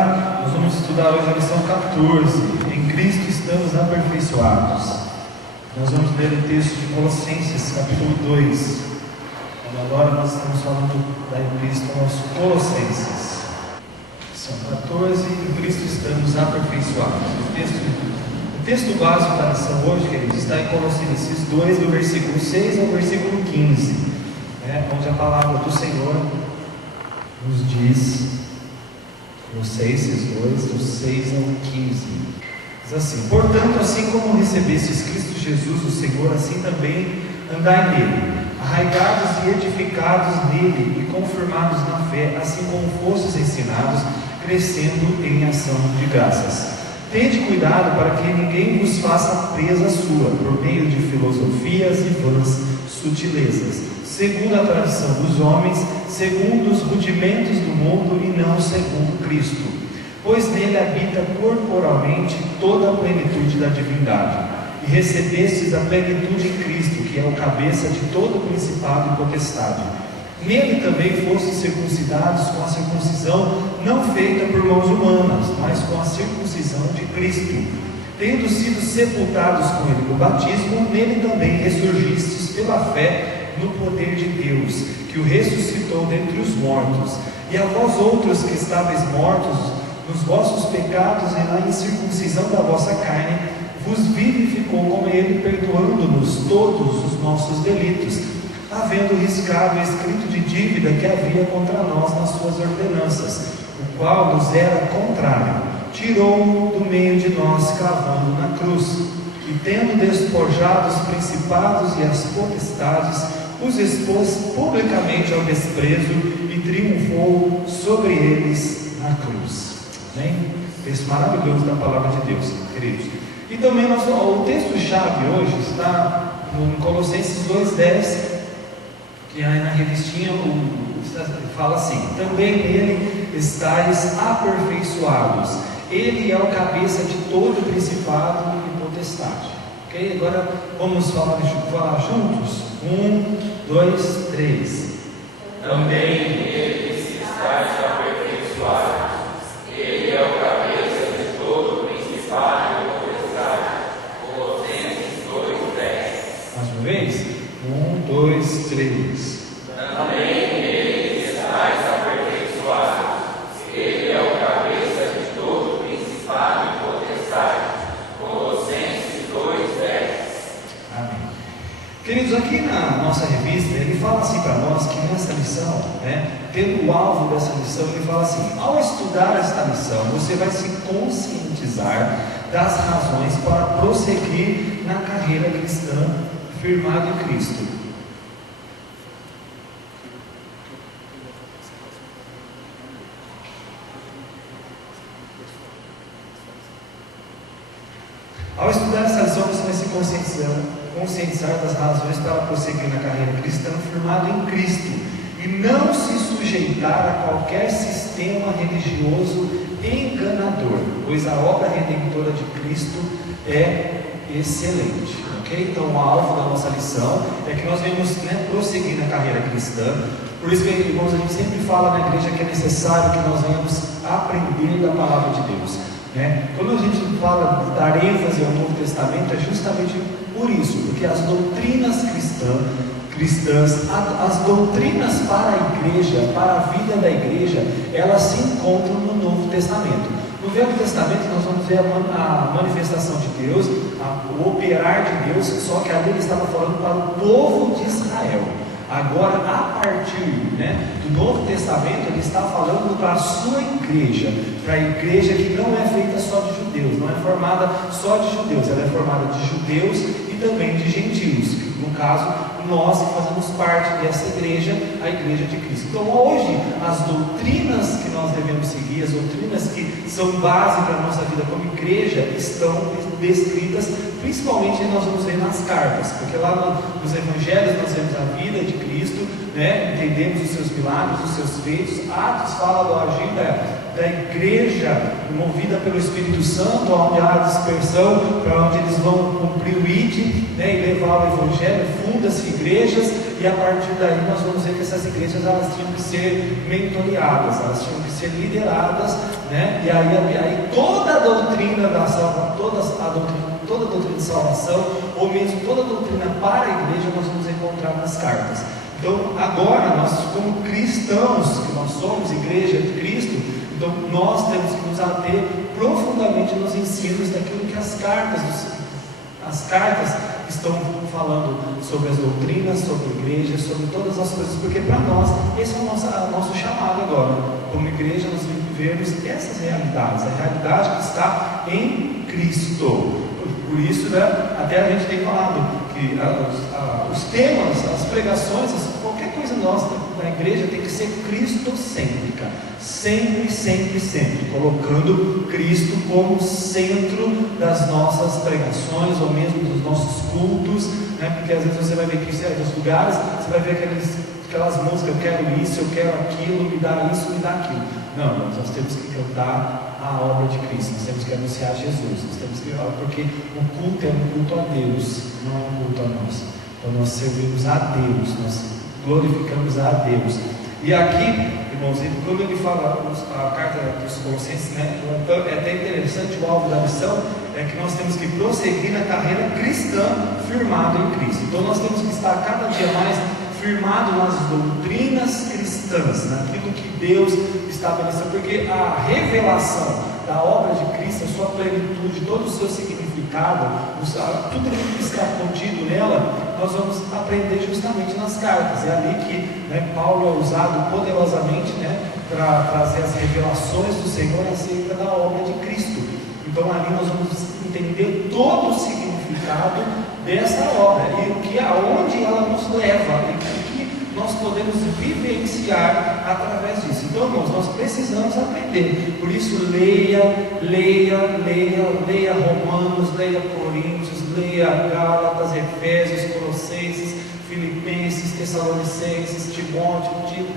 lá, nós vamos estudar hoje a lição 14. Em Cristo estamos aperfeiçoados. Nós vamos ler o texto de Colossenses, capítulo 2. Agora nós estamos falando da Epístola aos Colossenses. Lição 14. Em Cristo estamos aperfeiçoados. O texto básico da lição hoje, queridos, está em Colossenses 2, do versículo 6 ao versículo 15, onde a palavra do Senhor nos diz, Colossenses 2, do 6 ao 15, diz assim: portanto, assim como recebestes Cristo Jesus, o Senhor, assim também andai nele, arraigados e edificados nele e confirmados na fé, assim como fostes ensinados, crescendo em ação de graças. Tende cuidado para que ninguém vos faça presa sua, por meio de filosofias e vãs sutilezas, segundo a tradição dos homens, segundo os rudimentos do mundo e não segundo Cristo. Pois nele habita corporalmente toda a plenitude da divindade, e recebestes a plenitude em Cristo, que é o cabeça de todo o principado e potestade. Nele também fostes circuncidados com a circuncisão não feita por mãos humanas, mas com a circuncisão de Cristo, tendo sido sepultados com ele no batismo, nele também ressurgistes pela fé no poder de Deus, que o ressuscitou dentre os mortos, e a vós outros que estáveis mortos nos vossos pecados e na incircuncisão da vossa carne, vos vivificou com ele, perdoando-nos todos os nossos delitos, havendo riscado o escrito de dívida que havia contra nós nas suas ordenanças, o qual nos era contrário, tirou-o do meio de nós, cravando na cruz, e tendo despojado os principados e as potestades, os expôs publicamente ao desprezo e triunfou sobre eles na cruz. Amém? Texto maravilhoso da palavra de Deus, queridos. E também o texto-chave hoje está em Colossenses 2,10, que aí na revistinha fala assim: também nele estáis aperfeiçoados, ele é o cabeça de todo principado e potestade. Ok? Agora vamos falar juntos? 1, 2, 3. Também nele estáis aperfeiçoados, ele é o cabeça de todo principado e potestade. Colossenses 2:10. Mais uma vez? 1, 2, 3. Também nele estáis aperfeiçoados, ele é o cabeça de todo principado e potestade. Colossenses 2:10. Amém. Queridos, aqui na nossa revista, ele fala assim para nós que nessa lição, pelo alvo dessa lição, ele fala assim: ao estudar esta lição, você vai se conscientizar das razões para prosseguir na carreira cristã, firmado em Cristo. Ao estudar essa lição, você vai se conscientizar das razões para prosseguir na carreira cristã, firmado em Cristo, e não se sujeitar a qualquer sistema religioso enganador, pois a obra redentora de Cristo é excelente. Ok? Então o alvo da nossa lição é que nós venhamos prosseguir na carreira cristã. Por isso que, irmãos, a gente sempre fala na igreja que é necessário que nós venhamos aprender da palavra de Deus. Quando a gente fala dar ênfase ao Novo Testamento, é justamente por isso, porque as doutrinas cristãs, as doutrinas para a igreja, para a vida da igreja, elas se encontram no Novo Testamento. No Velho Testamento nós vamos ver a manifestação de Deus, o operar de Deus, só que ali ele estava falando para o povo de Israel. Agora, a partir do Novo Testamento, ele está falando para a sua igreja, para a igreja que não é feita só de judeus, não é formada só de judeus, ela é formada de judeus e também de gentios. No caso, nós que fazemos parte dessa igreja, a igreja de Cristo. Então hoje, as doutrinas que nós devemos seguir, as doutrinas que são base para a nossa vida como igreja, estão descritas, principalmente nós vamos ver nas cartas, porque lá nos evangelhos nós vemos a vida de Cristo, entendemos os seus milagres, os seus feitos. Atos fala do agir da igreja movida pelo Espírito Santo, onde há dispersão, para onde eles vão cumprir o ID, e levar o evangelho, funda-se igrejas, e a partir daí nós vamos ver que essas igrejas elas tinham que ser mentoreadas, elas tinham que ser lideradas, né? E aí toda a doutrina da salvação, toda a doutrina de salvação, ou mesmo toda a doutrina para a igreja, nós vamos encontrar nas cartas. Então agora nós, como cristãos, que nós somos igreja de Cristo, então nós temos que nos ater profundamente nos ensinos daquilo que as cartas estão falando sobre as doutrinas, sobre a igreja, sobre todas as coisas, porque para nós, esse é o nosso chamado agora, como igreja, nós vivemos essas realidades, a realidade que está em Cristo. Por isso, né, até a gente tem falado que os temas, as pregações, qualquer coisa nossa da igreja tem que ser cristocêntrica, sempre, colocando Cristo como centro das nossas pregações, ou mesmo dos nossos cultos, né? Porque às vezes você vai ver que em certos lugares, você vai ver aquelas músicas, eu quero isso, eu quero aquilo, me dá isso, me dá aquilo. Não, nós temos que cantar a obra de Cristo, nós temos que anunciar Jesus, nós temos que, porque o culto é um culto a Deus, não é um culto a nós. Então nós servimos a Deus, nós glorificamos a Deus. E aqui, irmãos, quando ele fala a carta dos Colossenses, né, é até interessante, o alvo da missão é que nós temos que prosseguir na carreira cristã firmado em Cristo. Então nós temos que estar cada dia mais firmado nas doutrinas cristãs, naquilo que Deus estabeleceu, porque a revelação da obra de Cristo, a sua plenitude, todo o seu significado, tudo aquilo que está contido nela, nós vamos aprender justamente nas cartas. É ali que, né, Paulo é usado poderosamente, né, para trazer as revelações do Senhor acerca da obra de Cristo. Então ali nós vamos entender todo o significado dessa obra e aonde ela nos leva e o que nós podemos vivenciar através disso. Então, irmãos, nós precisamos aprender. Por isso, leia Romanos, leia Coríntios, leia Gálatas, Efésios, Colossenses, Filipenses, Tessalonicenses, Timóteo, Tito.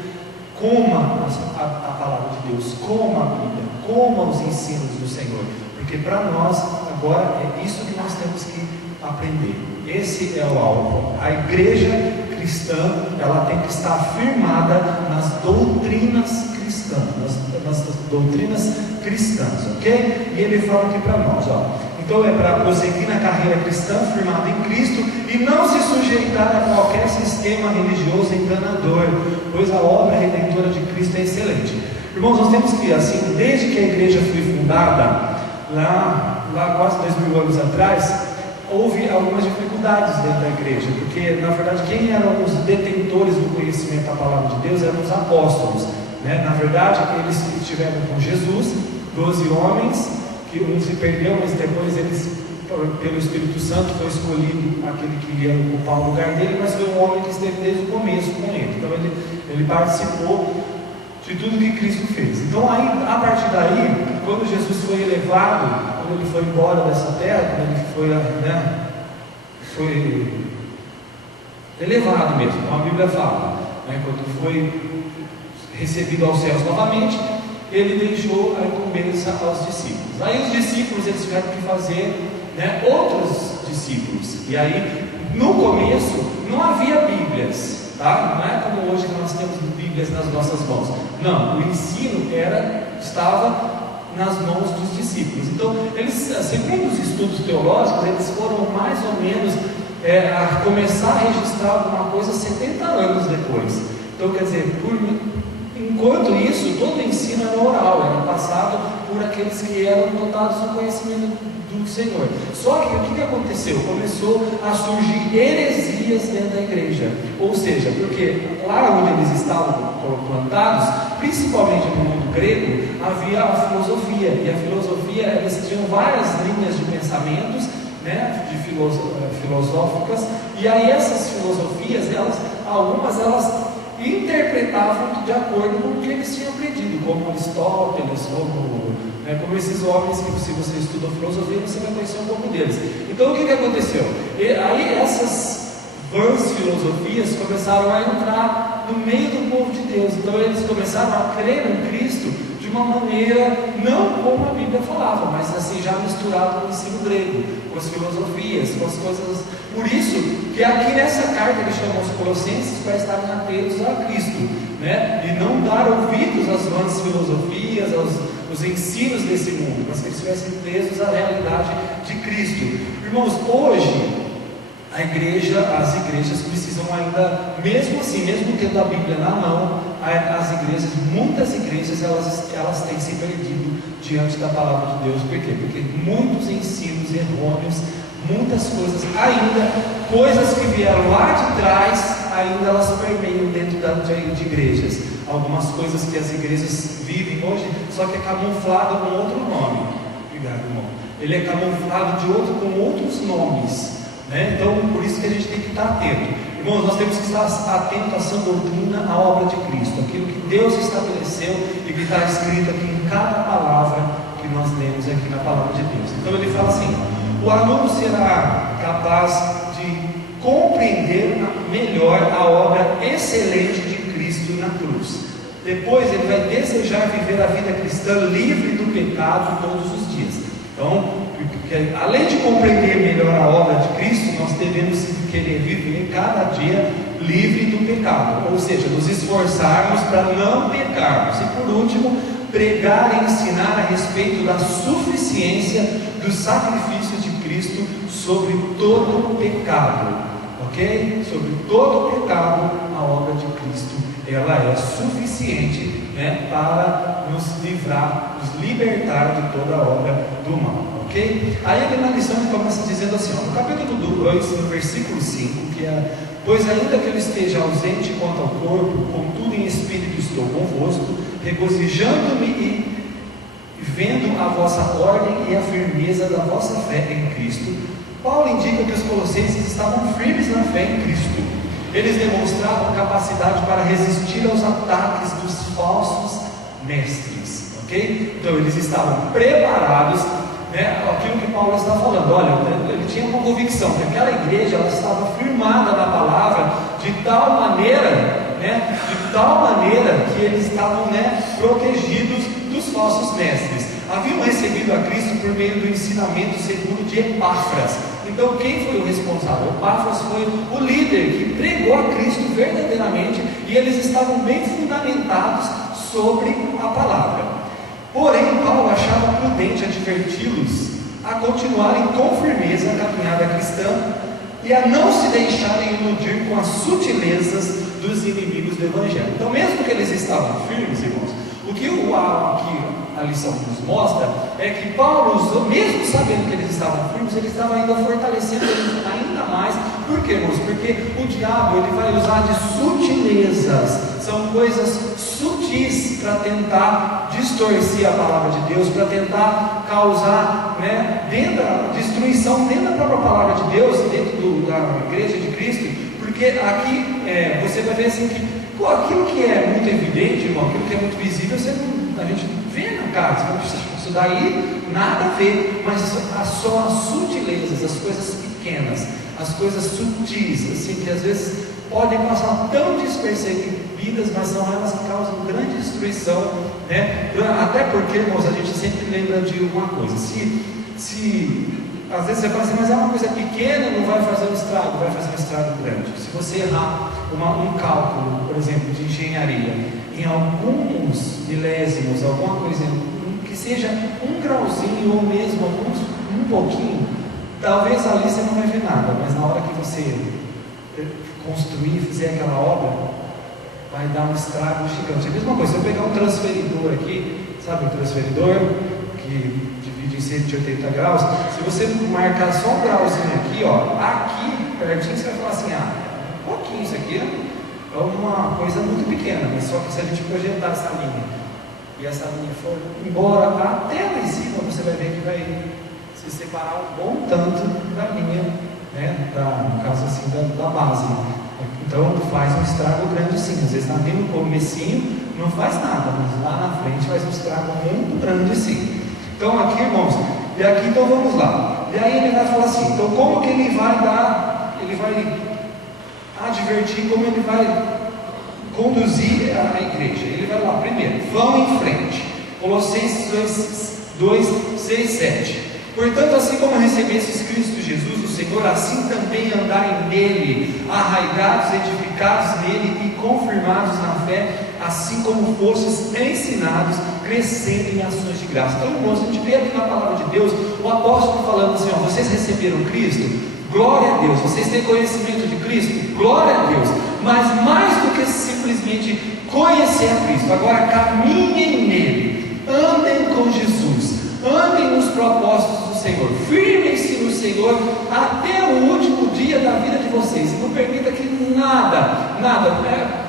Coma a palavra de Deus, coma a Bíblia, coma os ensinos do Senhor, porque para nós agora é isso que nós temos que aprender. Esse é o alvo. A igreja cristã, ela tem que estar firmada nas doutrinas cristãs, nas doutrinas cristãs, ok? E ele fala aqui para nós, ó. Então é para prosseguir na carreira cristã, firmado em Cristo, e não se sujeitar a qualquer sistema religioso enganador, pois a obra redentora de Cristo é excelente. Irmãos, nós temos que, assim, desde que a igreja foi fundada, lá quase 2000 anos atrás, houve algumas dificuldades dentro da igreja, porque na verdade quem eram os detentores do conhecimento da palavra de Deus eram os apóstolos, né? Na verdade eles estiveram com Jesus, 12 homens, que um se perdeu, mas depois eles, pelo Espírito Santo, foi escolhido aquele que ia ocupar o lugar dele, mas foi um homem que esteve desde o começo com ele. Então ele participou de tudo que Cristo fez. Então aí, a partir daí, quando Jesus foi elevado, quando ele foi embora dessa terra, quando ele foi, né, foi elevado mesmo, como a Bíblia fala, né, quando foi recebido aos céus novamente, ele deixou a incumbência aos discípulos. Aí os discípulos eles tiveram que fazer, né, outros discípulos. E aí, no começo, não havia Bíblias, tá? Não é como hoje que nós temos Bíblias nas nossas mãos. Não, o ensino estava nas mãos dos discípulos. Então, eles, segundo os estudos teológicos, eles foram mais ou menos a começar a registrar alguma coisa 70 anos depois. Então, quer dizer, enquanto isso, todo o ensino era oral, era passado por aqueles que eram dotados do conhecimento do Senhor. Só que o que aconteceu? Começou a surgir heresias dentro da igreja. Ou seja, porque lá onde eles estavam plantados, principalmente no mundo grego, havia a filosofia. E a filosofia, eles tinham várias linhas de pensamentos, né, filosóficas. E aí essas filosofias, algumas interpretavam de acordo com o que eles tinham aprendido, como Aristóteles, como esses homens que, se você estuda filosofia, você vai conhecer um pouco deles. Então o que aconteceu? Aí essas vãs filosofias começaram a entrar no meio do povo de Deus. Então eles começaram a crer em Cristo de uma maneira, não como a Bíblia falava, mas assim, já misturado com o ensino grego, com as filosofias, com as coisas. Por isso que aqui nessa carta ele chamou os colossenses para estarem atentos a Cristo, né? E não dar ouvidos às vãs filosofias, aos ensinos desse mundo, mas que eles estivessem presos à realidade de Cristo. Irmãos, hoje as igrejas precisam ainda, mesmo assim, mesmo tendo a Bíblia na mão, muitas igrejas, elas têm se perdido diante da palavra de Deus. Por quê? Porque muitos ensinos errôneos, muitas coisas ainda, coisas que vieram lá de trás, ainda elas permeiam dentro de igrejas. Algumas coisas que as igrejas vivem hoje, só que é camuflado com outro nome. Obrigado, irmão. Ele é camuflado com outros nomes, né? Então, por isso que a gente tem que estar atento. Irmãos, nós temos que estar atentos à sã doutrina, à obra de Cristo, aquilo que Deus estabeleceu e que está escrito aqui em cada palavra que nós lemos aqui na palavra de Deus. Então ele fala assim: o aluno será capaz de compreender melhor a obra excelente de Cristo na cruz. Depois ele vai desejar viver a vida cristã livre do pecado todos os dias. Então, além de compreender melhor a obra de Cristo, nós devemos querer viver cada dia livre do pecado, ou seja, nos esforçarmos para não pecarmos. E por último, pregar e ensinar a respeito da suficiência do sacrifício de Cristo sobre todo o pecado, ok? Sobre todo o pecado, a obra de Cristo, ela é suficiente, né, para nos livrar, nos libertar de toda a obra do mal. Okay? Aí na lição ele começa dizendo assim, no capítulo 2, no versículo 5, que é: pois ainda que eu esteja ausente quanto ao corpo, contudo em espírito estou convosco, regozijando-me e vendo a vossa ordem e a firmeza da vossa fé em Cristo. Paulo indica que os colossenses estavam firmes na fé em Cristo. Eles demonstravam capacidade para resistir aos ataques dos falsos mestres, ok? Então eles estavam preparados, né, aquilo que Paulo está falando. Olha, ele tinha uma convicção que aquela igreja, ela estava firmada na palavra de tal maneira, né, que eles estavam, né, protegidos dos falsos mestres. Haviam recebido a Cristo por meio do ensinamento seguro de Epáfras. Então quem foi o responsável? Epáfras foi o líder que pregou a Cristo verdadeiramente, e eles estavam bem fundamentados sobre a palavra. Porém, Paulo achava prudente adverti-los a continuarem com firmeza a caminhada cristã e a não se deixarem iludir com as sutilezas dos inimigos do Evangelho. Então, mesmo que eles estavam firmes, irmãos, o que a lição nos mostra é que Paulo usou, mesmo sabendo que eles estavam firmes, ele estava ainda fortalecendo eles ainda mais. Por quê, irmãos? Porque o diabo, ele vai usar de sutilezas, são coisas sutis para tentar distorcer a palavra de Deus, para tentar causar, né, destruição dentro da própria palavra de Deus, dentro da igreja de Cristo. Porque aqui você vai ver assim que aquilo que é muito evidente, irmão, aquilo que é muito visível, a gente vê na cara, isso daí nada a ver, mas são as sutilezas, as coisas pequenas, as coisas sutis, assim, que às vezes podem passar tão despercebidas, mas são elas que causam grande destruição, né? Até porque, irmãos, a gente sempre lembra de uma coisa: se às vezes você fala assim, mas é uma coisa pequena, não vai fazer um estrago, vai fazer um estrago grande. Se você errar um cálculo, por exemplo, de engenharia, em alguns milésimos, alguma coisa, que seja um grauzinho ou mesmo um pouquinho, talvez ali você não vai ver nada, mas na hora que você construir, fizer aquela obra, vai dar um estrago gigante. É a mesma coisa, se eu pegar um transferidor aqui, sabe o transferidor que divide em 180 graus, se você marcar só um grauzinho aqui, ó, aqui pertinho, você vai falar assim, um pouquinho, isso aqui é uma coisa muito pequena, mas só que se a gente projetar essa linha, e essa linha for embora até lá em cima, você vai ver que vai se separar um bom tanto da linha, né, no caso assim, da base. Então faz um estrago grande sim. Às vezes ali no comecinho não faz nada, mas lá na frente faz um estrago muito grande sim. Então aqui, irmãos, e aqui então vamos lá. E aí ele vai falar assim, então como que ele vai advertir, como ele vai conduzir a igreja? Ele vai lá, primeiro, vão em frente. Colossenses 2, 6, 7. Portanto, assim como recebestes Cristo Jesus, o Senhor, assim também andai nele, arraigados, edificados nele e confirmados na fé, assim como fostes ensinados, crescendo em ações de graça. Então, irmãos, a gente vê aqui na palavra de Deus, o apóstolo falando assim, vocês receberam Cristo? Glória a Deus. Vocês têm conhecimento de Cristo? Glória a Deus. Mas mais do que simplesmente conhecer a Cristo, agora caminhem nele, andem com Jesus, andem nos propósitos do Senhor, firmem-se no Senhor até o último dia da vida de vocês, e não permita que nada,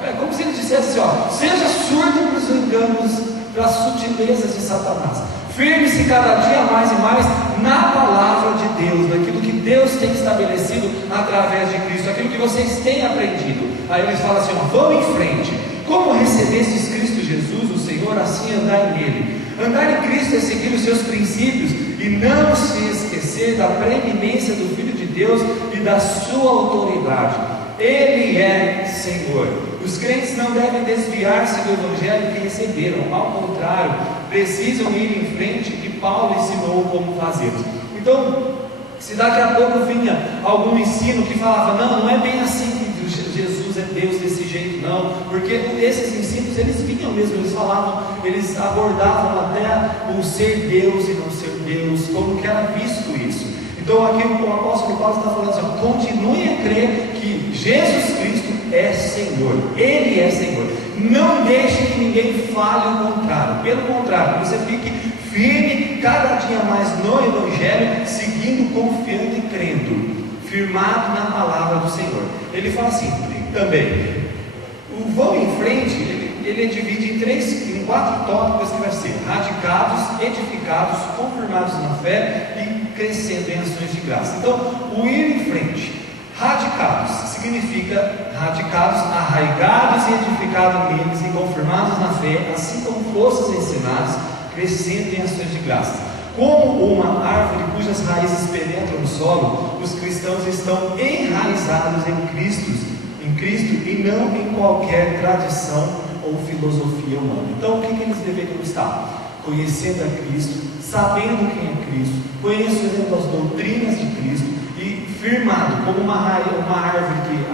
é como se ele dissesse assim, seja surdo para os enganos, para as sutilezas de Satanás, firme-se cada dia mais e mais na palavra de Deus, naquilo que Deus tem estabelecido através de Cristo, aquilo que vocês têm aprendido. Aí eles falam assim, vão em frente, como recebestes Cristo Jesus, o Senhor, assim andai nele. Andar em Cristo é seguir os seus princípios e não se esquecer da preeminência do Filho de Deus e da sua autoridade. Ele é Senhor. Os crentes não devem desviar-se do Evangelho que receberam, ao contrário, precisam ir em frente, e Paulo ensinou como fazer. Então, se daqui a pouco vinha algum ensino que falava, não é bem assim que Jesus é Deus desse jeito, não, porque esses ensinos eles vinham mesmo, eles falavam, eles abordavam até o ser Deus e não ser Deus, como que era visto isso. Então aqui o apóstolo Paulo está falando assim, continue a crer que Jesus Cristo é Senhor, Ele é Senhor, não deixe que ninguém fale o contrário, pelo contrário, você fique firme cada dia mais no Evangelho, seguindo, confiando e crendo, firmado na palavra do Senhor. Ele fala assim também, o vão em frente, ele divide em 4 tópicos que vai ser radicados, edificados, confirmados na fé e crescendo em ações de graça. Então, o ir em frente, radicados, significa radicados, arraigados e edificados neles e confirmados na fé, assim como fostes ensinados, crescendo em ações de graça. Como uma árvore cujas raízes penetram no solo, os cristãos estão enraizados em Cristo e não em qualquer tradição ou filosofia humana. Então, o que eles deveriam estar? Conhecendo a Cristo, sabendo quem é Cristo, conhecendo as doutrinas de Cristo e firmado como uma árvore que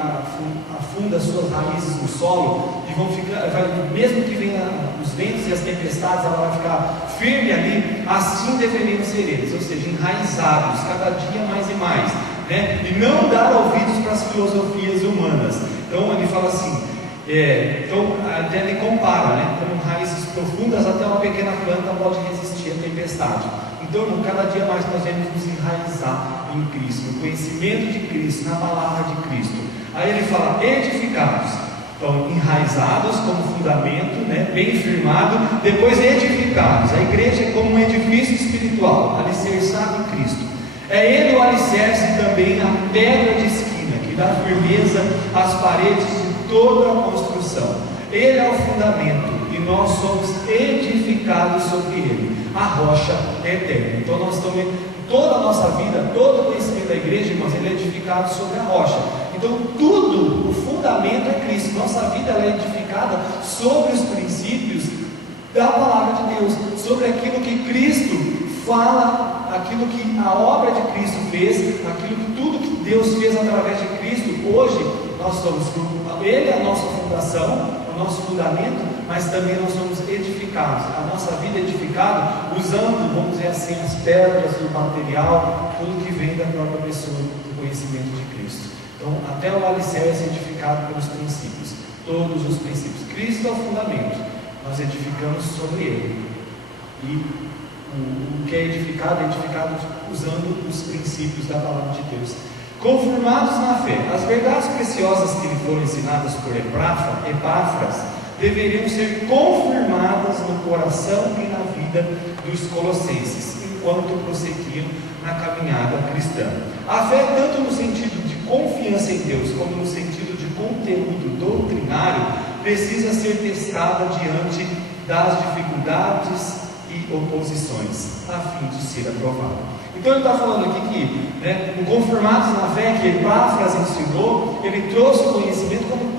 afunda suas raízes no solo, e vão ficar, mesmo que venham os ventos e as tempestades, ela vai ficar firme ali. Assim deveriam ser eles, ou seja, enraizados cada dia mais e mais, né? E não dar ouvidos para as filosofias humanas. Então ele fala assim, então até ele compara, né? Como raízes profundas, até uma pequena planta pode resistir à tempestade. Então, cada dia mais nós devemos nos enraizar em Cristo, no conhecimento de Cristo, na palavra de Cristo. Aí ele fala edificados, então enraizados como fundamento, né? Bem firmado, depois edificados. A igreja é como um edifício espiritual, alicerçado em Cristo. É ele o alicerce e também a pedra de esquina, que dá firmeza às paredes de toda a construção. Ele é o fundamento e nós somos edificados sobre ele, a rocha eterna. Então nós estamos, toda a nossa vida, todo o conhecimento da igreja, irmãos, ele é edificado sobre a rocha. Então tudo, o fundamento é Cristo. Nossa vida ela é edificada sobre os princípios da palavra de Deus, sobre aquilo que Cristo fala, aquilo que a obra de Cristo fez, aquilo que tudo que Deus fez através de Cristo. Hoje nós somos, ele é a nossa fundação, o nosso fundamento, mas também nós somos edificados, a nossa vida é edificada usando, vamos dizer assim, as pedras, o material, tudo que vem da própria pessoa, do conhecimento de Cristo. Então, até o alicerce é edificado pelos princípios, todos os princípios. Cristo é o fundamento, nós edificamos sobre ele, e o que é edificado usando os princípios da palavra de Deus. Confirmados na fé, as verdades preciosas que lhe foram ensinadas por Epáfras deveriam ser confirmadas no coração e na vida dos colossenses, enquanto prosseguiam na caminhada cristã. A fé, tanto no sentido de confiança em Deus, como no sentido de conteúdo doutrinário, precisa ser testada diante das dificuldades e oposições, a fim de ser aprovada. Então ele está falando aqui que, o confirmados na fé que Epáfras ensinou, ele trouxe o conhecimento como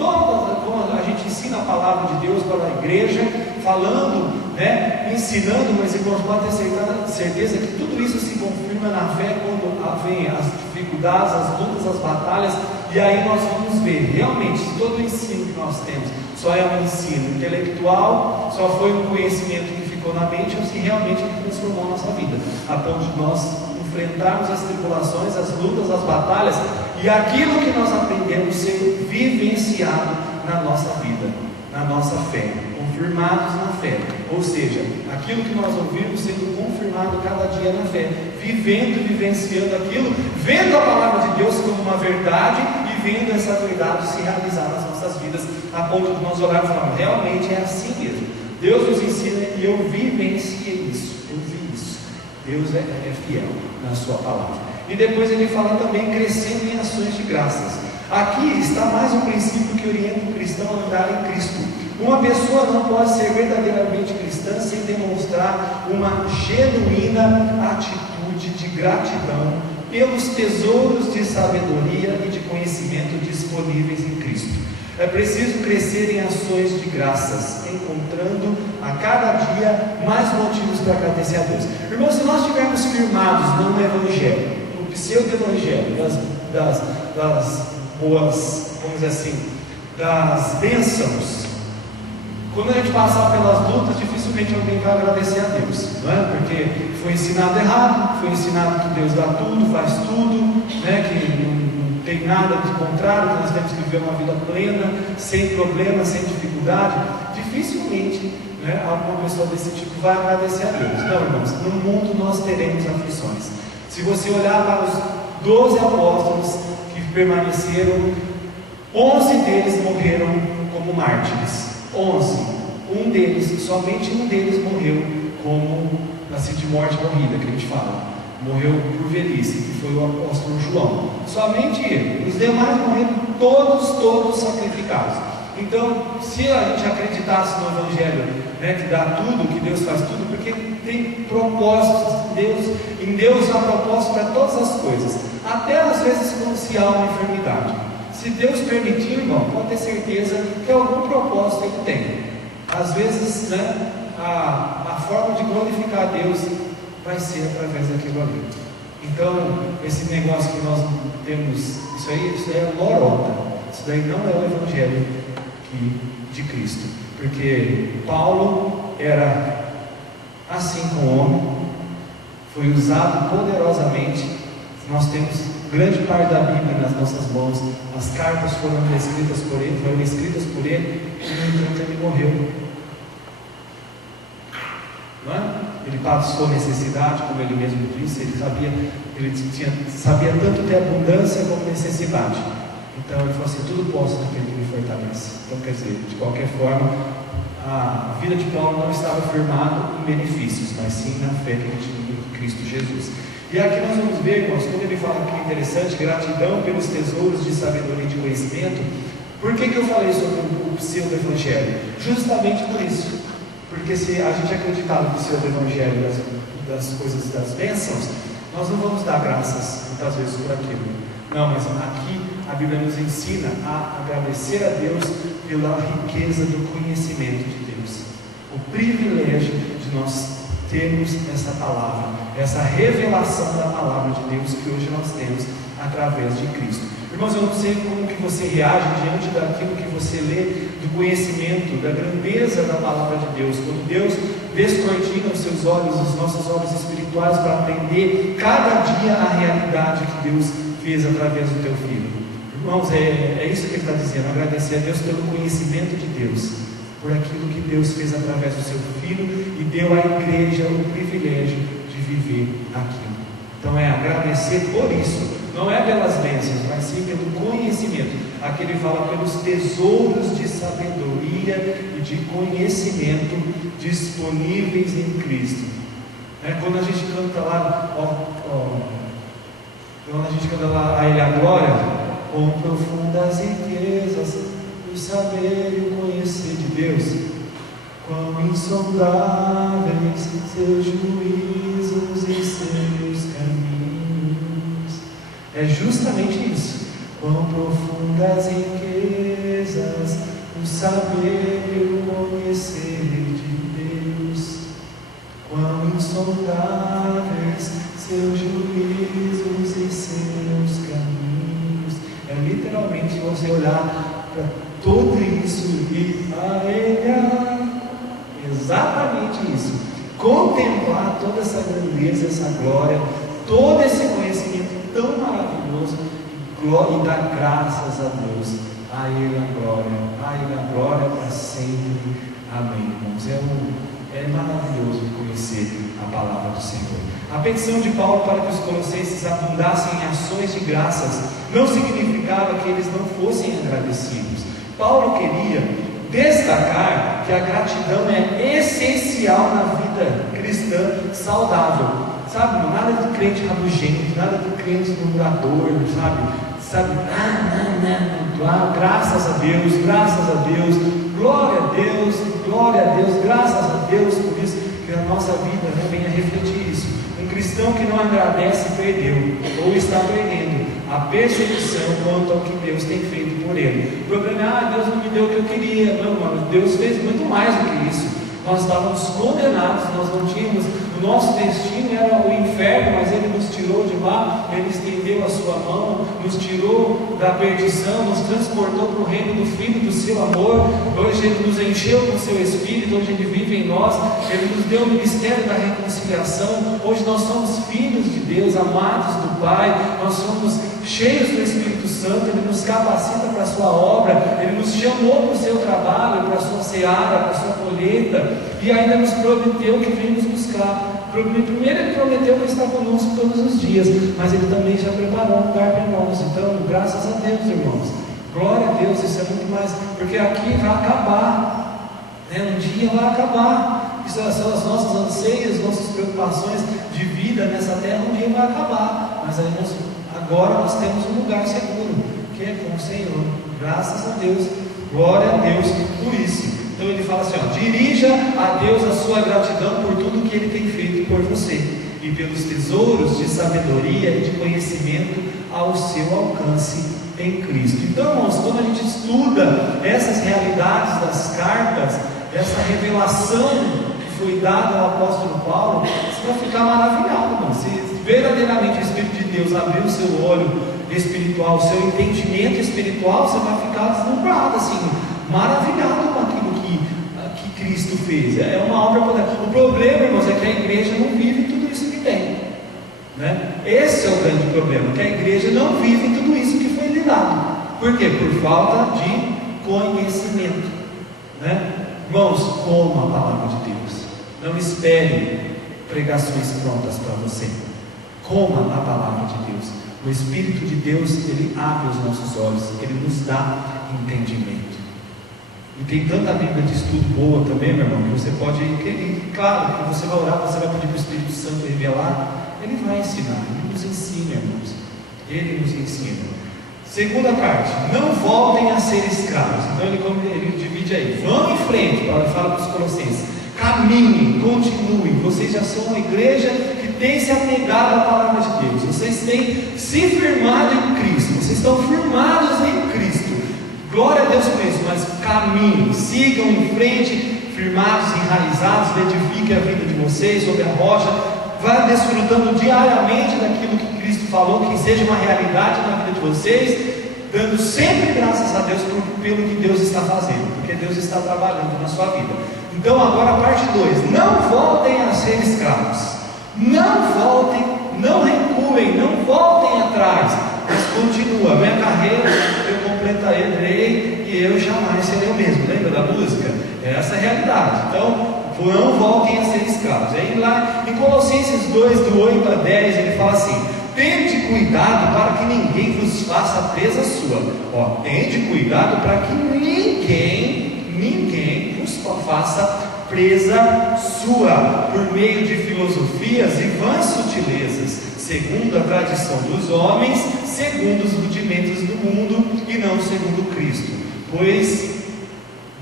a gente ensina a palavra de Deus para a igreja, falando, né, ensinando, mas irmãos, pode ter certeza que tudo isso se confirma na fé quando vem as dificuldades, as lutas, as batalhas, e aí nós vamos ver realmente se todo o ensino que nós temos só é um ensino intelectual, só foi um conhecimento que ficou na mente, ou se realmente ele transformou a nossa vida, a ponto de nós enfrentarmos as tribulações, as lutas, as batalhas, e aquilo que nós aprendemos ser vivenciado na nossa vida, na nossa fé, confirmados na fé, ou seja, aquilo que nós ouvimos sendo confirmado cada dia na fé, vivendo e vivenciando aquilo, vendo a palavra de Deus como uma verdade e vendo essa verdade se realizar nas nossas vidas, a ponto de nós olharmos e falarmos, realmente é assim mesmo, Deus nos ensina e eu vivenciei isso, eu vi isso, Deus é fiel na sua palavra. E depois ele fala também crescendo em ações de graças. Aqui está mais um princípio que orienta o cristão a andar em Cristo. Uma pessoa não pode ser verdadeiramente cristã sem demonstrar uma genuína atitude de gratidão pelos tesouros de sabedoria e de conhecimento disponíveis em Cristo. É preciso crescer em ações de graças, encontrando a cada dia mais motivos para agradecer a Deus. Irmãos, se nós estivermos firmados no Evangelho, no pseudo-evangelho, das boas, vamos dizer assim, das bênçãos, quando a gente passar pelas lutas, dificilmente alguém vai agradecer a Deus, não é? Porque foi ensinado errado, foi ensinado que Deus dá tudo, faz tudo, né? Que não tem nada de contrário, que nós temos que viver uma vida plena, sem problemas, sem dificuldade. Dificilmente, né, alguma pessoa desse tipo vai agradecer a Deus. Não, irmãos, no mundo nós teremos aflições. Se você olhar para os 12 apóstolos que permaneceram, 11 deles morreram como mártires. 11, somente um deles morreu como assim, de morte morrida, que a gente fala, morreu por velhice, que foi o apóstolo João, somente ele. Os demais morreram todos sacrificados. Então, se a gente acreditasse no Evangelho, né, que dá tudo, que Deus faz tudo, porque tem propósitos, em Deus há propósito para todas as coisas, até às vezes quando se há uma enfermidade. Se Deus permitir, irmão, pode ter certeza que algum propósito Ele tem. Às vezes, né, a forma de glorificar a Deus vai ser através daquilo ali. Então, esse negócio que nós temos, isso aí é lorota. Isso daí não é o Evangelho de Cristo. Porque Paulo era assim com o homem, foi usado poderosamente. Nós temos grande parte da Bíblia nas nossas mãos, as cartas foram escritas por ele, e no entanto ele morreu. Não é? Ele passou necessidade, como ele mesmo disse, ele sabia tanto ter abundância como necessidade. Então ele falou assim: tudo posso naquele que me fortalece. Então, quer dizer, de qualquer forma, a vida de Paulo não estava firmada em benefícios, mas sim na fé que ele tinha em Cristo Jesus. E aqui nós vamos ver, irmãos, quando ele fala que é interessante, gratidão pelos tesouros de sabedoria e de conhecimento. Por que eu falei sobre o pseudo-evangelho? Justamente por isso. Porque se a gente acreditar no pseudo-evangelho das coisas das bênçãos, nós não vamos dar graças muitas vezes por aquilo. Não, mas aqui a Bíblia nos ensina a agradecer a Deus pela riqueza do conhecimento de Deus. O privilégio de nós termos essa palavra, essa revelação da palavra de Deus que hoje nós temos através de Cristo. Irmãos, eu não sei como que você reage diante daquilo que você lê, do conhecimento, da grandeza da palavra de Deus, quando Deus descortina os seus olhos, os nossos olhos espirituais, para aprender cada dia a realidade que Deus fez através do teu Filho. Irmãos, é isso que ele está dizendo, agradecer a Deus pelo conhecimento de Deus, por aquilo que Deus fez através do seu Filho e deu à igreja o privilégio de viver aquilo. Então é agradecer por isso, não é pelas bênçãos, mas sim pelo conhecimento. Aqui ele fala pelos tesouros de sabedoria e de conhecimento disponíveis em Cristo. Quando a gente canta lá, quando a gente canta lá a Ele a glória, com profundas riquezas, o saber e o conhecer de Deus, quão insondáveis seus juízos e seus caminhos. É justamente isso. Quão profundas riquezas, o saber e o conhecer de Deus. insondáveis, seus juízos e seus caminhos. É literalmente você olhar para tudo isso e a Ele, exatamente isso, contemplar toda essa grandeza, essa glória, todo esse conhecimento tão maravilhoso e dar graças a Deus. A Ele a glória para sempre. Amém, irmãos. É maravilhoso conhecer a palavra do Senhor. A petição de Paulo para que os colossenses abundassem em ações de graças não significava que eles não fossem agradecidos. Paulo queria destacar que a gratidão é essencial na vida cristã saudável. Sabe, nada de crente rabugento, nada de crente murmurador, sabe, graças a Deus, glória a Deus, graças a Deus por isso, que a nossa vida venha refletir isso. Um cristão que não agradece perdeu, ou está perdendo a percepção quanto ao que Deus tem feito por ele. O problema é, Deus não me deu o que eu queria. Não, mano, Deus fez muito mais do que isso. Nós estávamos condenados, nós não tínhamos, o nosso destino era o inferno, mas Ele nos tirou de lá, Ele estendeu a sua mão, nos tirou da perdição, nos transportou para o reino do Filho do seu amor. Hoje Ele nos encheu com o seu Espírito, hoje Ele vive em nós, Ele nos deu o ministério da reconciliação. Hoje nós somos filhos de Deus, amados do Pai, nós somos cheios do Espírito Santo. Ele nos capacita para a sua obra, Ele nos chamou para o seu trabalho, para a sua seara, para a sua colheita, e ainda nos prometeu que vem nos buscar. Primeiro Ele prometeu que está conosco todos os dias, mas Ele também já preparou um lugar para nós. Então, graças a Deus, irmãos, glória a Deus. Isso é muito mais, porque aqui vai acabar, um dia vai acabar. Isso são as nossas anseios, nossas preocupações de vida nessa terra. Um dia vai acabar, mas aí agora nós temos um lugar seguro, que é com o Senhor. Graças a Deus, glória a Deus por isso. Então ele fala assim, dirija a Deus a sua gratidão por tudo que Ele tem feito por você, e pelos tesouros de sabedoria e de conhecimento ao seu alcance em Cristo. Então, irmãos, quando a gente estuda essas realidades das cartas, essa revelação que foi dada ao apóstolo Paulo, você vai ficar maravilhado, irmão. Se verdadeiramente o Espírito de Deus abrir o seu olho espiritual, o seu entendimento espiritual, você vai ficar deslumbrado, assim, maravilhado com aquilo que Cristo fez. É uma obra poderosa. O problema, irmãos, é que a igreja não vive tudo isso que tem, Esse é o grande problema, que a igreja não vive tudo isso que foi lhe dado. Por quê? Por falta de conhecimento, Irmãos, coma a palavra de Deus. Não espere pregações prontas para você. Coma a palavra de Deus. O Espírito de Deus, Ele abre os nossos olhos, Ele nos dá entendimento. E tem tanta Bíblia de estudo boa também, meu irmão, que você pode, claro, que você vai orar, você vai pedir para o Espírito Santo revelar, Ele vai ensinar, Ele nos ensina, irmãos. Ele nos ensina. Segunda parte, não voltem a ser escravos. Então ele divide aí, vão em frente, Paulo fala para os colossenses, caminhem, continuem, vocês já são uma igreja que tem se apegado à palavra de Deus, vocês têm se firmado em Cristo, vocês estão firmados em Cristo, glória a Deus por isso, mas caminhem, sigam em frente, firmados, enraizados, edifiquem a vida de vocês sobre a rocha, vá desfrutando diariamente daquilo que Cristo falou, que seja uma realidade na vida de vocês, dando sempre graças a Deus pelo que Deus está fazendo, porque Deus está trabalhando na sua vida. Então agora a parte 2, não voltem a ser escravos, não voltem, não recuem, não voltem atrás, mas continua, minha carreira eu completarei e eu jamais serei o mesmo. Lembra da música? Essa é a realidade. Então não voltem a ser escravos. Aí lá em Colossenses 2, do 8 a 10, ele fala assim, tende cuidado para que ninguém vos faça presa sua. Tende cuidado para que ninguém vos faça presa sua, por meio de filosofias e vãs sutilezas, segundo a tradição dos homens, segundo os rudimentos do mundo, e não segundo Cristo, pois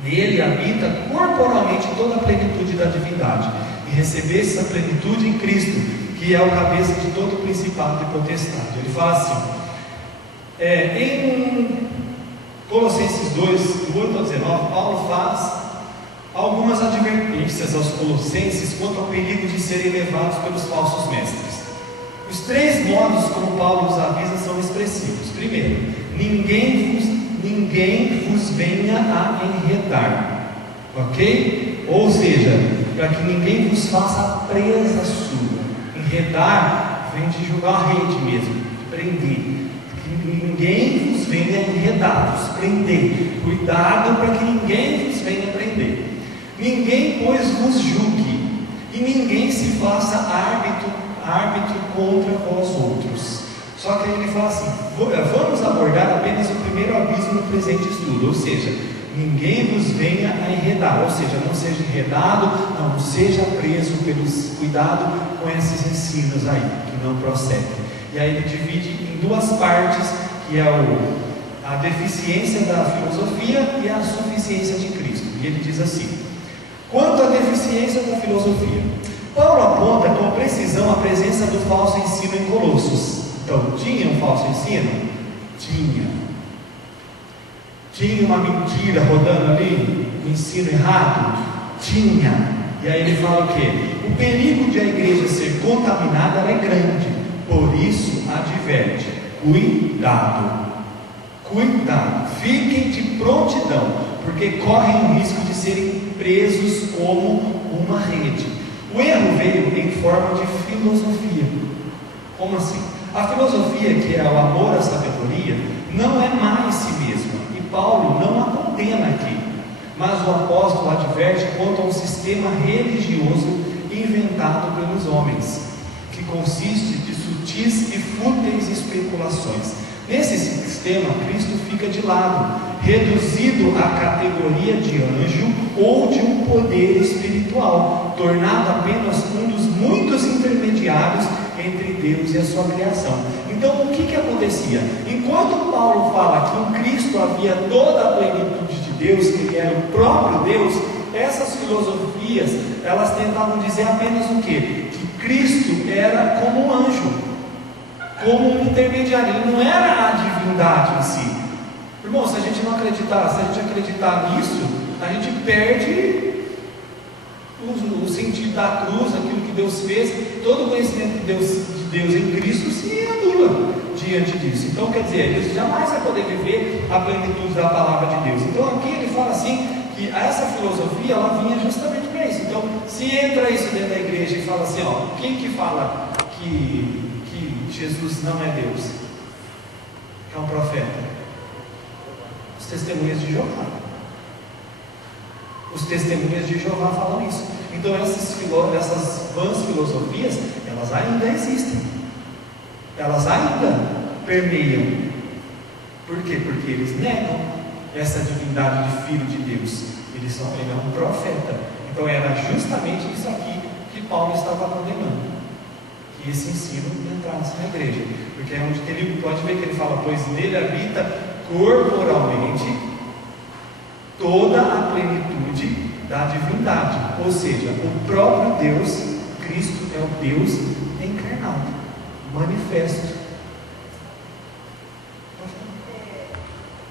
nele habita corporalmente toda a plenitude da divindade, e recebesse essa plenitude em Cristo, que é o cabeça de todo o principado e potestade. Ele fala assim, em Colossenses 2, do 8 ao 19, Paulo algumas advertências aos colossenses quanto ao perigo de serem levados pelos falsos mestres. Os 3 modos como Paulo os avisa são expressivos. Primeiro, ninguém vos venha a enredar, ok? Ou seja, para que ninguém vos faça presa sua. Enredar vem de jogar a rede mesmo, de prender. Que ninguém vos venha enredar, vos prender. Cuidado para que ninguém vos venha prender. Ninguém, pois, vos julgue, e ninguém se faça árbitro contra vós outros. Só que aí ele fala assim: vamos abordar apenas o primeiro aviso no presente estudo, ou seja, ninguém vos venha a enredar, ou seja, não seja enredado, não seja preso pelos, cuidado com esses ensinos aí, que não procedem. E aí ele divide em 2 partes, que é a deficiência da filosofia e a suficiência de Cristo. E ele diz assim: quanto à deficiência da filosofia, Paulo aponta com precisão a presença do falso ensino em Colossos. Então, tinha um falso ensino? Tinha uma mentira rodando ali, um ensino errado? Tinha. E aí ele fala o quê? O perigo de a igreja ser contaminada é grande, por isso adverte: cuidado, fiquem de prontidão, porque correm o risco de serem presos como uma rede. O erro veio em forma de filosofia. Como assim? A filosofia, que é o amor à sabedoria, não é má em si mesma, e Paulo não a condena aqui, mas o apóstolo adverte quanto a um sistema religioso inventado pelos homens, que consiste de sutis e fúteis especulações. Nesse sistema, Cristo fica de lado, reduzido à categoria de anjo ou de um poder espiritual, tornado apenas um dos muitos intermediários entre Deus e a sua criação. Então, o que acontecia? Enquanto Paulo fala que em Cristo havia toda a plenitude de Deus, que ele era o próprio Deus, essas filosofias, elas tentavam dizer apenas o quê? Que Cristo era como um anjo, como um intermediário, ele não era a divindade em si. Irmão, se a gente acreditar nisso, a gente perde o sentido da cruz, aquilo que Deus fez, todo o conhecimento de Deus em Cristo se anula diante disso. Então, quer dizer, eles jamais vai poder viver a plenitude da palavra de Deus. Então, aqui ele fala assim, que essa filosofia, ela vinha justamente para isso. Então, se entra isso dentro da igreja e fala assim, quem que fala que Jesus não é Deus? Que é um profeta? Os testemunhas de Jeová. Os testemunhas de Jeová falam isso. Então essas vãs filosofias, elas ainda existem. Elas ainda permeiam. Por quê? Porque eles negam essa divindade de Filho de Deus. Ele é um profeta. Então era justamente isso aqui que Paulo estava condenando, que esse ensino entrasse na igreja. Porque é onde ele pode ver que ele fala: pois nele habita corporalmente toda a plenitude da divindade, ou seja, o próprio Deus. Cristo é o Deus encarnado, manifesto.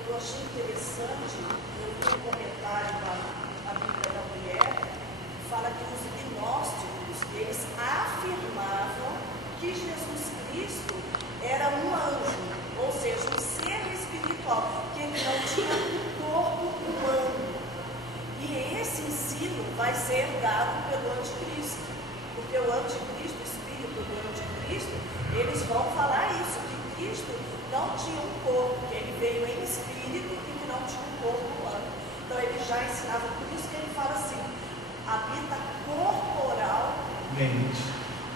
Eu achei interessante, eu vi um comentário da Bíblia da Mulher, que fala que os gnósticos, eles afirmavam que Jesus Cristo era um anjo, ou seja, um ser espiritual, que ele não tinha um corpo humano. E esse ensino vai ser dado pelo anticristo, porque o anticristo, o espírito do anticristo, eles vão falar isso, que Cristo não tinha um corpo, que ele veio em espírito e que não tinha um corpo humano. Então ele já ensinava, por isso que ele fala assim: habita corporalmente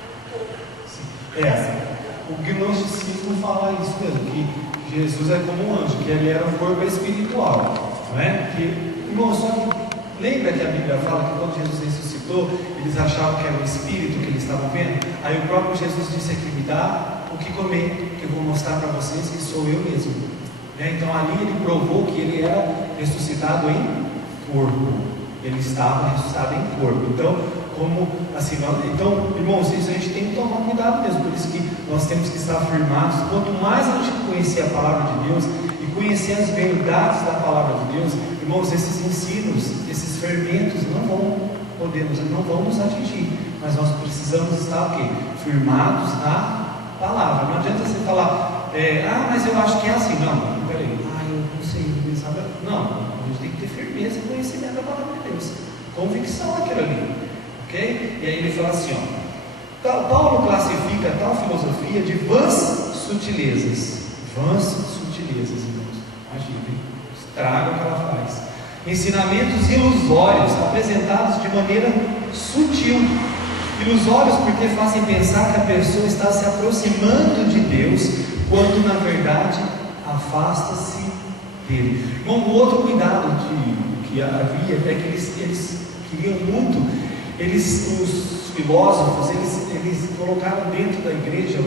um corpo. O gnosticismo fala isso mesmo, que Jesus é como um anjo, que ele era um corpo espiritual, não é? Irmão, só que lembra que a Bíblia fala que quando Jesus ressuscitou, eles achavam que era o Espírito que eles estavam vendo? Aí o próprio Jesus disse aqui: me dá o que comer, que eu vou mostrar para vocês que sou eu mesmo. Então ali ele provou que ele era ressuscitado em corpo. Ele estava ressuscitado em corpo. Então, irmãos, isso a gente tem que tomar cuidado mesmo. Por isso que nós temos que estar firmados. Quanto mais a gente conhecer a palavra de Deus e conhecer as verdades da palavra de Deus, Irmãos, esses ensinos, esses fermentos não vão nos atingir, mas nós precisamos estar o quê? Firmados na palavra. Não adianta você falar, mas eu acho que é assim. Não, peraí, eu não sei, sabe? Não, a gente tem que ter firmeza e conhecimento da palavra de Deus, convicção daquilo ali, ok? E aí ele fala assim, Paulo classifica tal filosofia de vãs sutilezas, irmãos, imagina, estraga o que ela faz, ensinamentos ilusórios, apresentados de maneira sutil, ilusórios porque fazem pensar que a pessoa está se aproximando de Deus, quando na verdade afasta-se dele. Bom, o outro cuidado que havia é que eles queriam muito, os filósofos, eles colocaram dentro da igreja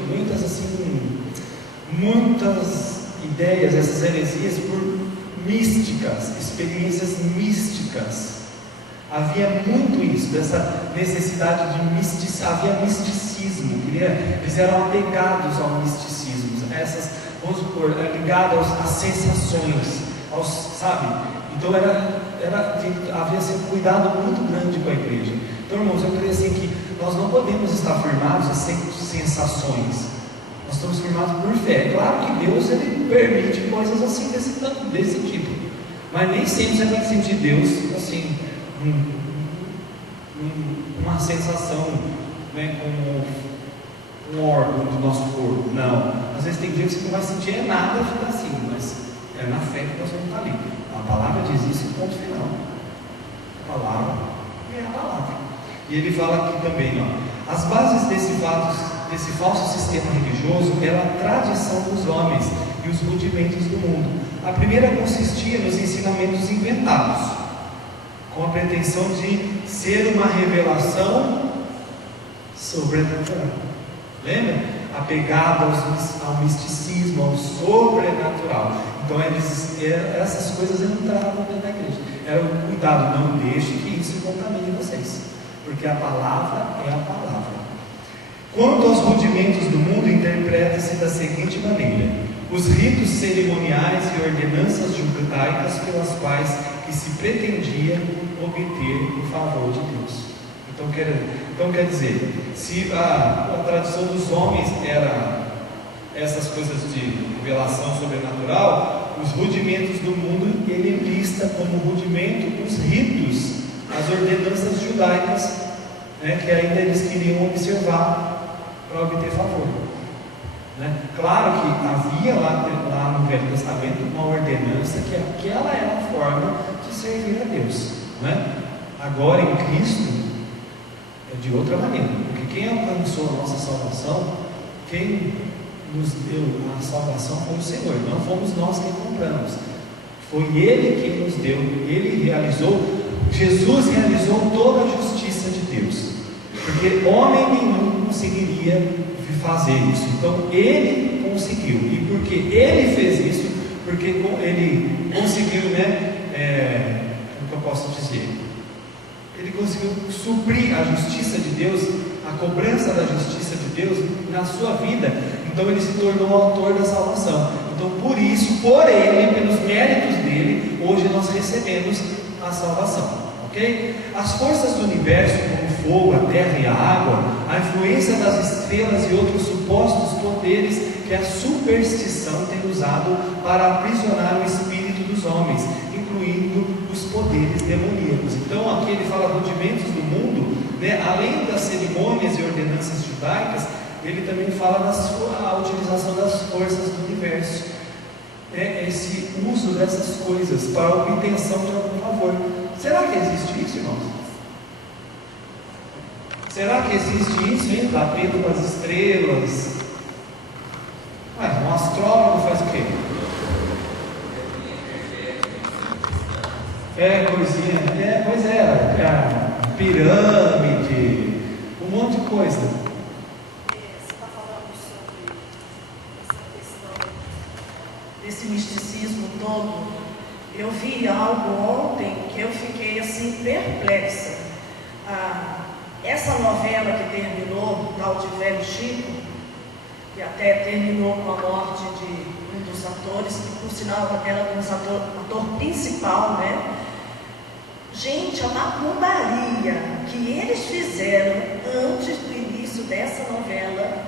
muitas ideias, essas heresias por místicas, experiências místicas. Havia muito isso, dessa necessidade de misticismo, havia misticismo, eles eram apegados ao misticismo, vamos supor, ligados às sensações, sabe? Então havia um cuidado muito grande com a igreja. Então, irmãos, eu creio assim que nós não podemos estar firmados em sensações, nós estamos firmados por fé. É claro que Deus, ele permite coisas assim desse tipo, mas nem sempre você vai sentir Deus assim, uma sensação, né, como um órgão do nosso corpo. Não, às vezes tem dia que você não vai sentir nada assim, mas é na fé que nós vamos estar ali. A palavra diz isso, ponto final. A palavra é a palavra. E ele fala aqui também, as bases desse falso sistema religioso era a tradição dos homens e os rudimentos do mundo. A primeira consistia nos ensinamentos inventados, com a pretensão de ser uma revelação sobrenatural. Lembra? Apegado ao misticismo, ao sobrenatural. Então essas coisas entravam dentro da igreja. Era um cuidado, não deixe que isso contamine vocês, porque a palavra é a palavra. Quanto aos rudimentos do mundo, interpreta-se da seguinte maneira: os ritos cerimoniais e ordenanças judaicas pelas quais que se pretendia obter o favor de Deus. Então quer dizer, se a tradição dos homens era essas coisas de revelação sobrenatural, os rudimentos do mundo ele lista como rudimento os ritos, as ordenanças judaicas, né, que ainda eles queriam observar para obter favor, né? Claro que havia lá no Velho Testamento uma ordenança que aquela era a forma de servir a Deus, né? Agora em Cristo é de outra maneira, porque quem alcançou a nossa salvação, quem nos deu a salvação foi o Senhor, não fomos nós quem compramos, foi Ele quem nos deu. Jesus realizou toda a justiça de Deus, porque homem nenhum conseguiria fazer isso. Então Ele conseguiu, e porque Ele fez isso, porque Ele conseguiu, como que eu posso dizer? Ele conseguiu suprir a justiça de Deus, a cobrança da justiça de Deus na sua vida. Então ele se tornou o autor da salvação. Então por isso, por Ele, pelos méritos dele, hoje nós recebemos a salvação. Ok? As forças do universo, como o fogo, a terra e a água, a influência das estrelas e outros supostos poderes que a superstição tem usado para aprisionar o espírito dos homens, incluindo os poderes demoníacos. Então aqui ele fala rudimentos do mundo, né? Além das cerimônias e ordenanças judaicas, ele também fala da utilização das forças do universo, esse uso dessas coisas para a obtenção de algum favor. Será que existe isso, irmãos? Será que existe isso, hein? Batendo com as estrelas? Um astrólogo faz o quê? Coisinha, pois é, pirâmide, um monte de coisa. Você está falando sobre essa questão desse misticismo todo. Eu vi algo ontem que eu fiquei assim perplexa. Essa novela que terminou, tal de Velho Chico, que até terminou com a morte de um dos atores, que por sinal era um ator principal, né? Gente, a macumbaria que eles fizeram antes do início dessa novela,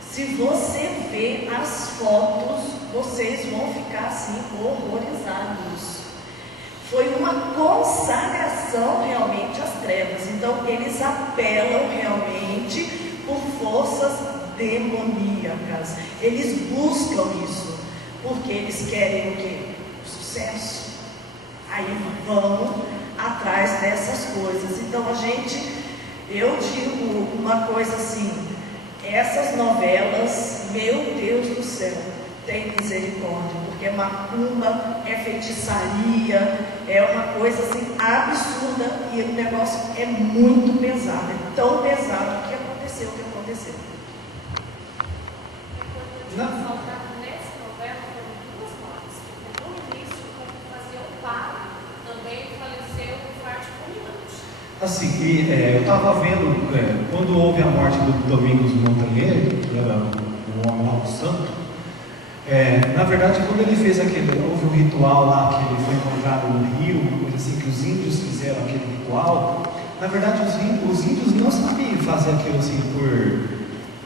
se você ver as fotos, vocês vão ficar assim horrorizados. Foi uma consagração realmente às trevas. Então eles apelam realmente por forças demoníacas. Eles buscam isso, porque eles querem o quê? O sucesso. Aí vão atrás dessas coisas. Então eu digo uma coisa assim, essas novelas, meu Deus do céu, tem misericórdia, porque é macumba, é feitiçaria, é uma coisa assim absurda, e o negócio é muito pesado, é tão pesado que aconteceu o que aconteceu. Nessa novela foram duas mortes. No início, como fazia o pai, também faleceu de infarto fulminante. Assim, eu estava vendo, quando houve a morte do Domingos Montanheiro, que era o homem lá, o santo, na verdade, quando ele fez houve um ritual lá, que ele foi encontrado no rio, uma coisa assim, que os índios fizeram aquele ritual. Na verdade, os índios não sabiam fazer aquilo assim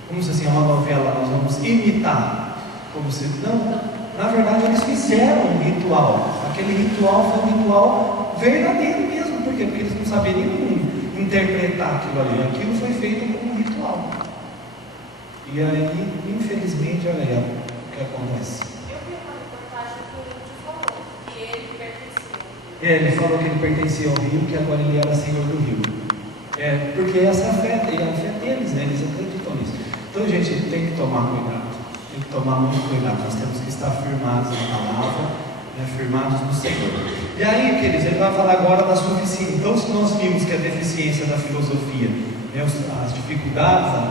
como se assim, é uma novela, nós vamos imitar, como se não, na verdade eles fizeram um ritual, aquele ritual foi um ritual verdadeiro mesmo, por quê? Porque eles não saberiam interpretar aquilo ali, aquilo foi feito como um ritual, e aí, infelizmente, olha aí o que acontece. Eu vi uma reportagem que o Lúcio falou, que ele pertencia. Ele falou que ele pertencia ao rio, que agora ele era senhor do rio, porque essa é a fé deles, né? Eles acreditam nisso. Então, gente, tem que tomar cuidado, tem que tomar muito cuidado. Nós temos que estar firmados na palavra, firmados no Senhor. E aí, queridos, ele vai falar agora da suficiência. Então, se nós vimos que a deficiência da filosofia, as dificuldades, a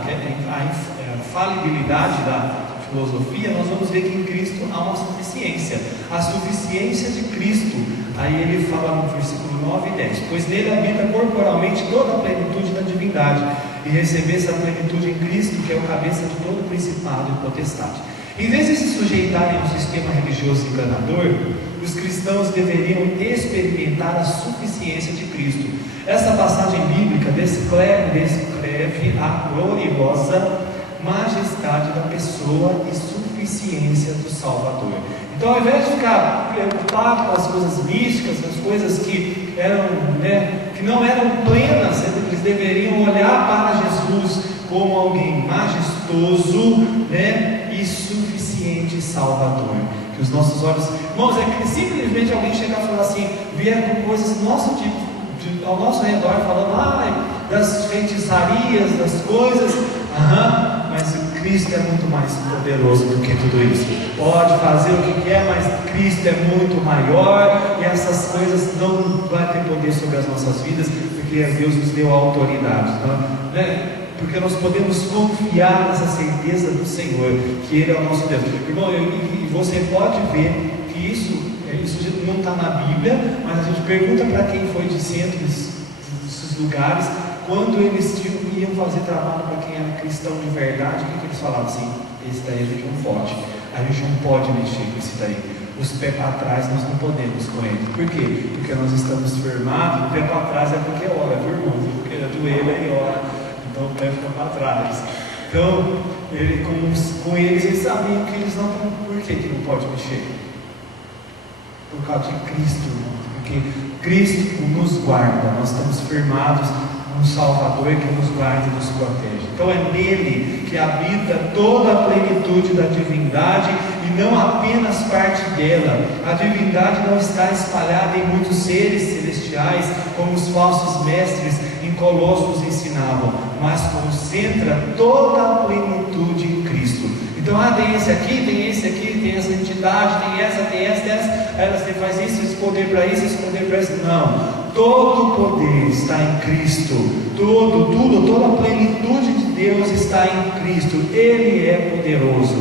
falibilidade da filosofia, nós vamos ver que em Cristo há uma suficiência, a suficiência de Cristo. Aí ele fala no versículo 9 e 10: pois nele habita corporalmente toda a plenitude da divindade, e receber essa plenitude em Cristo, que é o cabeça de todo o principado e potestade. Em vez de se sujeitarem ao sistema religioso enganador, os cristãos deveriam experimentar a suficiência de Cristo. Essa passagem bíblica descreve a gloriosa majestade da pessoa e suficiência do Salvador. Então, ao invés de ficar preocupado com as coisas místicas, as coisas que não eram plenas, eles deveriam olhar para Jesus como alguém majestoso, e suficiente Salvador. Que os nossos olhos, irmãos, que simplesmente alguém chegar e falar assim, vier com coisas ao nosso redor, falando das feitiçarias, das coisas, mas Cristo é muito mais poderoso do que tudo isso. Pode fazer o que quer, mas Cristo é muito maior, e essas coisas não vai ter poder sobre as nossas vidas, porque Deus nos deu a autoridade, porque nós podemos confiar nessa certeza do Senhor, que Ele é o nosso Deus. Irmão, e você pode ver que isso não está na Bíblia, mas a gente pergunta para quem foi de centro desses lugares, quando eles iam fazer trabalho para quem era cristão de verdade, o que eles falavam assim? Esse daí a gente não pode mexer com esse daí. Os pés para trás nós não podemos com ele. Por quê? Porque nós estamos firmados. O pé para trás é porque ora, viu, irmão? Porque a joelha e ora, então o pé fica para trás. Então, com eles sabiam que eles não estão. Por que não pode mexer? Por causa de Cristo, irmão. Porque Cristo nos guarda, nós estamos firmados um Salvador que nos guarda e nos protege. Então é nele que habita toda a plenitude da divindade, e não apenas parte dela. A divindade não está espalhada em muitos seres celestiais, como os falsos mestres em Colossos ensinavam, mas concentra toda a plenitude em Cristo. Então, tem esse aqui, tem essa entidade, tem essa, aí você faz isso, esse poder para isso, esse poder para isso. Não, todo o poder está em Cristo, toda a plenitude de Deus está em Cristo. Ele é poderoso,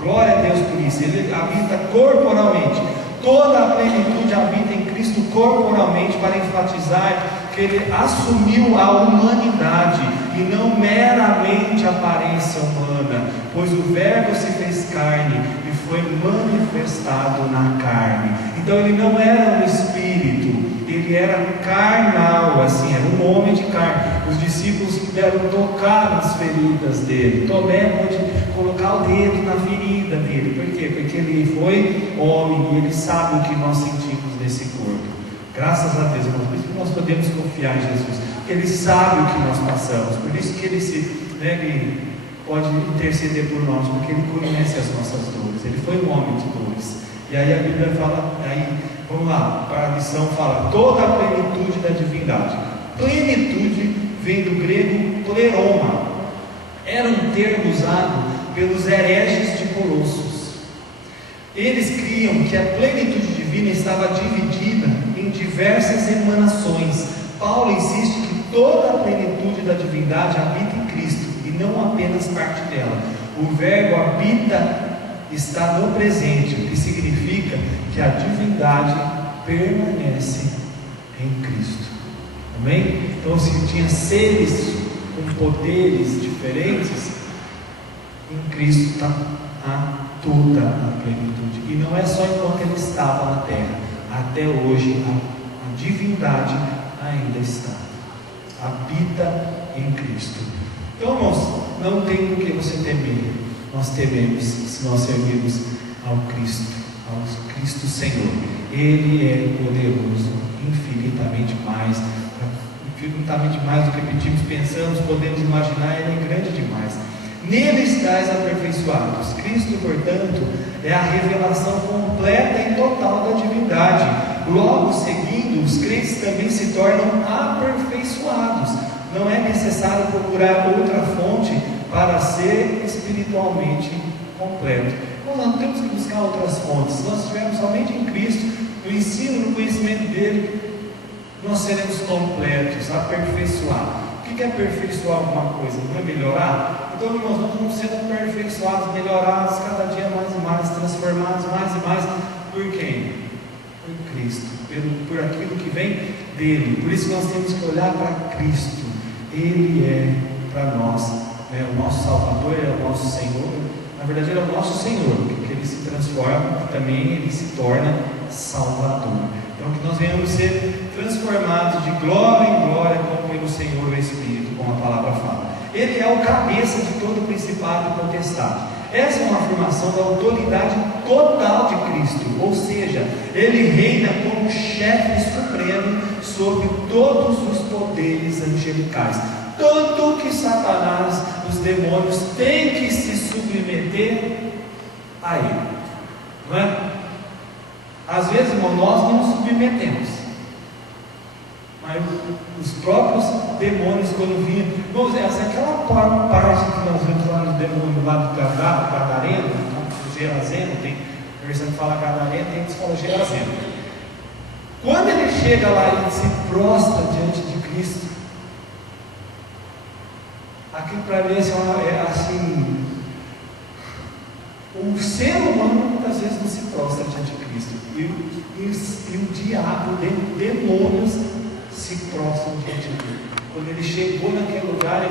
glória a Deus por isso. Ele habita corporalmente, toda a plenitude habita em Cristo corporalmente, para enfatizar que Ele assumiu a humanidade, e e não meramente aparência humana, pois o Verbo se fez carne e foi manifestado na carne. Então ele não era um espírito, ele era carnal, assim, era um homem de carne. Os discípulos puderam tocar nas feridas dele. Tomé pôde colocar o dedo na ferida dele. Por quê? Porque ele foi homem e ele sabe o que nós sentimos nesse corpo. Graças a Deus, irmãos, por isso que nós podemos confiar em Jesus, porque ele sabe o que nós passamos, por isso que ele pode interceder por nós, porque ele conhece as nossas dores. Ele foi um homem de dores. E aí a Bíblia fala, vamos lá, a lição fala, toda a plenitude da divindade. Plenitude vem do grego pleroma, era um termo usado pelos hereges de Colossos. Eles criam que a plenitude divina estava dividida em diversas emanações. Paulo insiste que toda a plenitude da divindade habita em Cristo e não apenas parte dela. O verbo habita está no presente, o que significa que a divindade permanece em Cristo. Amém? Então, se tinha seres com poderes diferentes, em Cristo está toda a plenitude. E não é só enquanto ele estava na terra, até hoje a divindade ainda está, habita em Cristo. Então, irmãos, não tem do que você temer. Nós tememos se nós servirmos ao Cristo Senhor. Ele é poderoso, infinitamente mais do que pedimos, pensamos, podemos imaginar. Ele é grande demais. Nele estáis aperfeiçoados. Cristo, portanto, é a revelação completa e total da divindade. Logo seguindo, os crentes também se tornam aperfeiçoados. Não é necessário procurar outra fonte para ser espiritualmente completo. Nós não temos que buscar outras fontes. Se nós estivermos somente em Cristo, no ensino, no conhecimento dele, nós seremos completos, aperfeiçoados. O que é aperfeiçoar alguma coisa? Não é melhorar? Então, irmãos, nós vamos sendo aperfeiçoados, melhorados, cada dia mais e mais, transformados mais e mais. Por quem? Por Cristo, por aquilo que vem dele. Por isso nós temos que olhar para Cristo. Ele é para nós, o nosso Salvador, é o nosso Senhor. Na verdade, ele é o nosso Senhor, porque ele se transforma, também ele se torna Salvador. Então, que nós venhamos ser transformados de glória em glória, como pelo Senhor o Espírito, como a palavra fala. Ele é o cabeça de todo principado e potestade. Essa é uma afirmação da autoridade total de Cristo, ou seja, ele reina como chefe supremo sobre todos os poderes angelicais. Tanto que Satanás, os demônios, têm que se submeter a ele. Não é? Às vezes, irmão, nós não nos submetemos, mas os próprios demônios, quando vinham, vamos dizer, aquela parte que nós vemos lá no demônio, lá do Gadareno, do Gerazeno, tem versão que fala Gadareno, tem que falar Gerazeno. Quando ele chega lá e se prostra diante de Cristo, aquilo para mim é assim, o ser humano muitas vezes não se prostra diante de Cristo, e o diabo, demônios, se prostram diante dele. Quando ele chegou naquele lugar,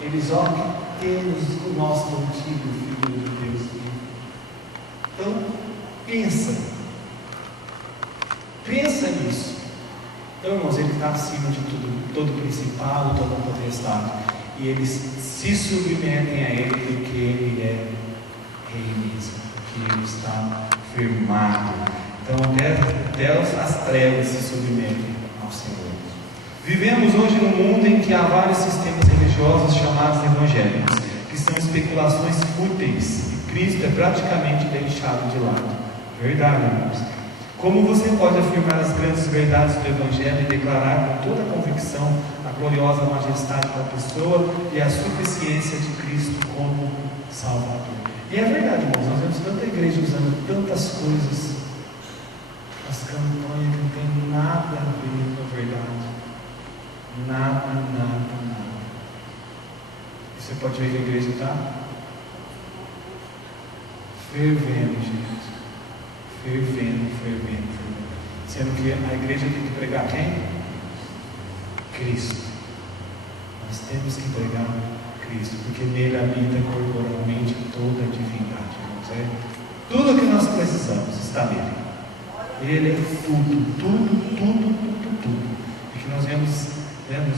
eles que temos o nosso antigo Filho de Deus. Então, pensa nisso. Então, irmãos, ele está acima de tudo, todo principado, toda potestade, e eles se submetem a ele, porque ele é rei mesmo, porque ele está firmado. Então, até as trevas se submetem ao Senhor. Vivemos hoje num mundo em que há vários sistemas religiosos chamados evangélicos, que são especulações fúteis, e Cristo é praticamente deixado de lado. Verdade, irmãos? Como você pode afirmar as grandes verdades do Evangelho e declarar com toda a convicção a gloriosa majestade da pessoa e a suficiência de Cristo como Salvador? E é verdade, irmãos, nós vemos tanta igreja usando tantas coisas, as campanhas que não tem nada a ver com a verdade. Nada. Você pode ver que a igreja está fervendo, gente. Fervendo. Sendo que a igreja tem que pregar quem? Cristo. Nós temos que pregar Cristo, porque nele habita corporalmente toda a divindade. Tudo que nós precisamos está nele. Ele é tudo. E que nós vamos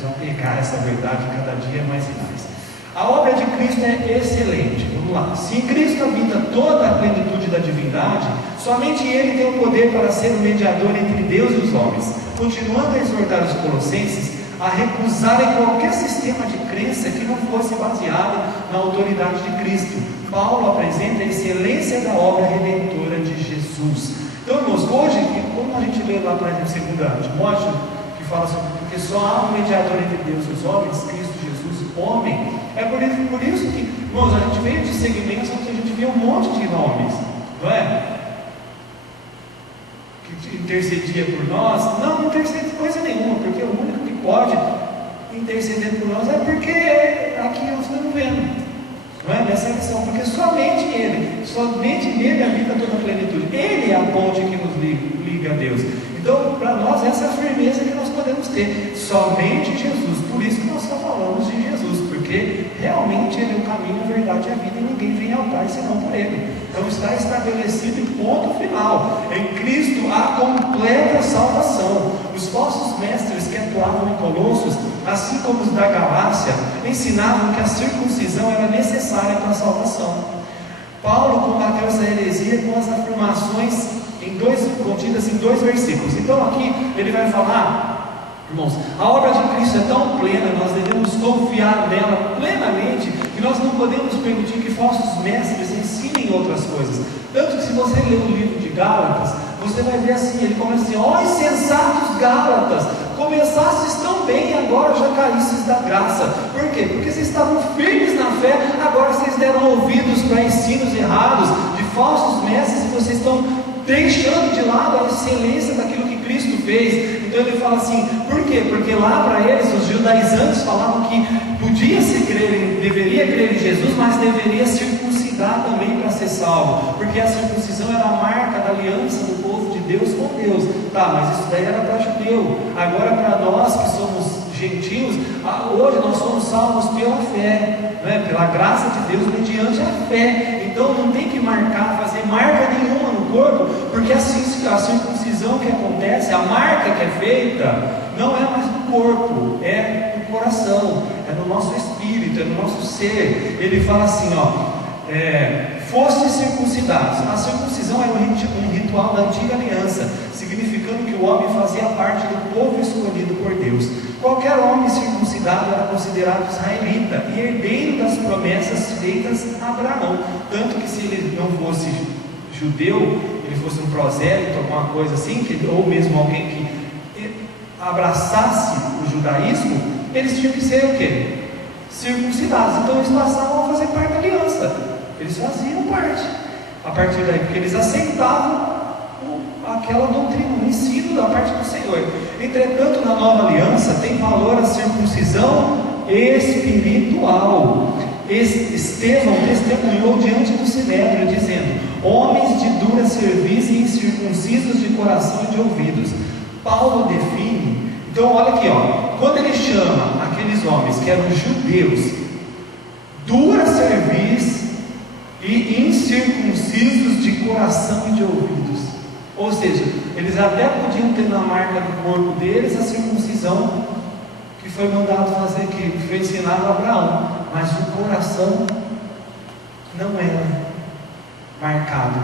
aplicar essa verdade cada dia mais e mais. A obra de Cristo é excelente. Vamos lá. Se em Cristo habita toda a plenitude da divindade, somente Ele tem o poder para ser o mediador entre Deus e os homens, continuando a exortar os colossenses a recusarem qualquer sistema de crença que não fosse baseado na autoridade de Cristo. Paulo apresenta a excelência da obra redentora de Jesus. Então, irmãos, hoje, como a gente lê lá, por exemplo, 2 Timóteo, que fala sobre porque só há um mediador entre Deus e os homens, Cristo Jesus, homem. É por isso que, irmãos, a gente veio de segmentos onde a gente vê um monte de nomes, não é? Que intercedia por nós. Não intercede coisa nenhuma, porque o único que pode interceder por nós é porque aqui nós estamos vendo. Não é? Nessa lição, porque somente nele habita toda a plenitude. Ele é a ponte que nos liga a Deus. Então, para nós, essa é a firmeza que nós podemos ter. Somente Jesus. Por isso que nós só falamos de Jesus, porque realmente Ele é o caminho, a verdade e a vida, e ninguém vem ao Pai senão por Ele. Então está estabelecido em ponto final. Em Cristo há completa salvação. Os falsos mestres que atuavam em Colossos, assim como os da Galácia, ensinavam que a circuncisão era necessária para a salvação. Paulo combateu essa heresia com as afirmações contidas em 2 versículos. Então aqui ele vai falar, irmãos, a obra de Cristo é tão plena, nós devemos confiar nela plenamente, que nós não podemos permitir que falsos mestres ensinem outras coisas. Tanto que se você ler o livro de Gálatas, você vai ver assim, ele começa assim: ó insensatos Gálatas, começastes tão bem e agora já caístes da graça. Por quê? Porque vocês estavam firmes na fé, agora vocês deram ouvidos para ensinos errados de falsos mestres, e vocês estão deixando de lado a excelência daquilo que Cristo fez. Então ele fala assim, por quê? Porque lá para eles, os judaizantes falavam que deveria crer em Jesus, mas deveria circuncidar também para ser salvo, porque a circuncisão era a marca da aliança do povo de Deus com Deus. Tá, mas isso daí era para judeu. Agora para nós que somos gentios, hoje nós somos salvos pela fé, né? Pela graça de Deus mediante a fé. Então não tem que fazer marca nenhuma no corpo, porque a circuncisão que acontece, a marca que é feita, não é mais no corpo, é no coração, é no nosso espírito, é no nosso ser. Ele fala assim, fostes circuncidados. A circuncisão era um ritual da antiga aliança, significando que o homem fazia parte do povo escolhido por Deus. Qualquer homem circuncidado era considerado israelita e herdeiro das promessas feitas a Abraão. Tanto que se ele não fosse judeu, ele fosse um prosélito, alguma coisa assim, ou mesmo alguém que abraçasse o judaísmo, eles tinham que ser o quê? Circuncidados. Então eles passavam a fazer parte da aliança. Eles faziam parte a partir daí, porque eles aceitavam aquela doutrina, o ensino da parte do Senhor. Entretanto, na nova aliança tem valor a circuncisão espiritual. Estevão testemunhou diante do Sinédrio, dizendo: homens de dura cerviz e incircuncisos de coração e de ouvidos. Paulo define, então olha aqui, quando ele chama aqueles homens que eram judeus, dura cerviz e incircuncisos de coração e de ouvidos, ou seja, eles até podiam ter na marca do corpo deles a circuncisão que foi mandado fazer, que foi ensinado a Abraão, mas o coração não era marcado,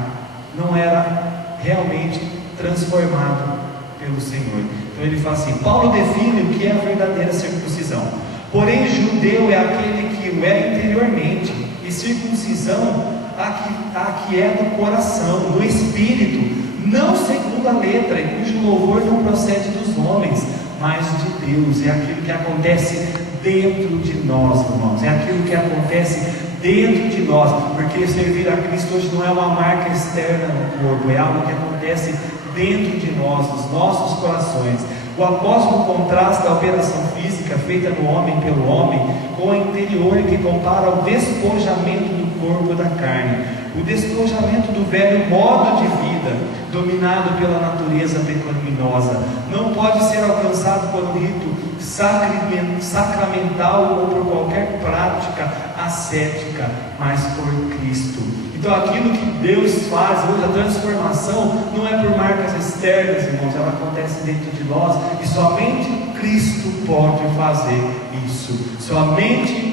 não era realmente transformado pelo Senhor. Então ele fala assim, Paulo define o que é a verdadeira circuncisão. Porém, judeu é aquele que o é interiormente, e circuncisão a que é do coração, do espírito, não segundo a letra, e cujo louvor não procede dos homens, mas de Deus. É aquilo que acontece dentro de nós, irmãos, é aquilo que acontece dentro de nós, porque servir a Cristo hoje não é uma marca externa no corpo, é algo que acontece dentro de nós, nos nossos corações. O apóstolo contrasta a operação física feita no homem pelo homem com a interior, que compara o despojamento do corpo da carne, o despojamento do velho modo de vida, dominado pela natureza pecaminosa. Não pode ser alcançado por um rito sacramental ou por qualquer prática ascética, mas por Cristo. Então aquilo que Deus faz hoje, a transformação, não é por marcas externas, irmãos, ela acontece dentro de nós, e somente Cristo pode fazer isso. Somente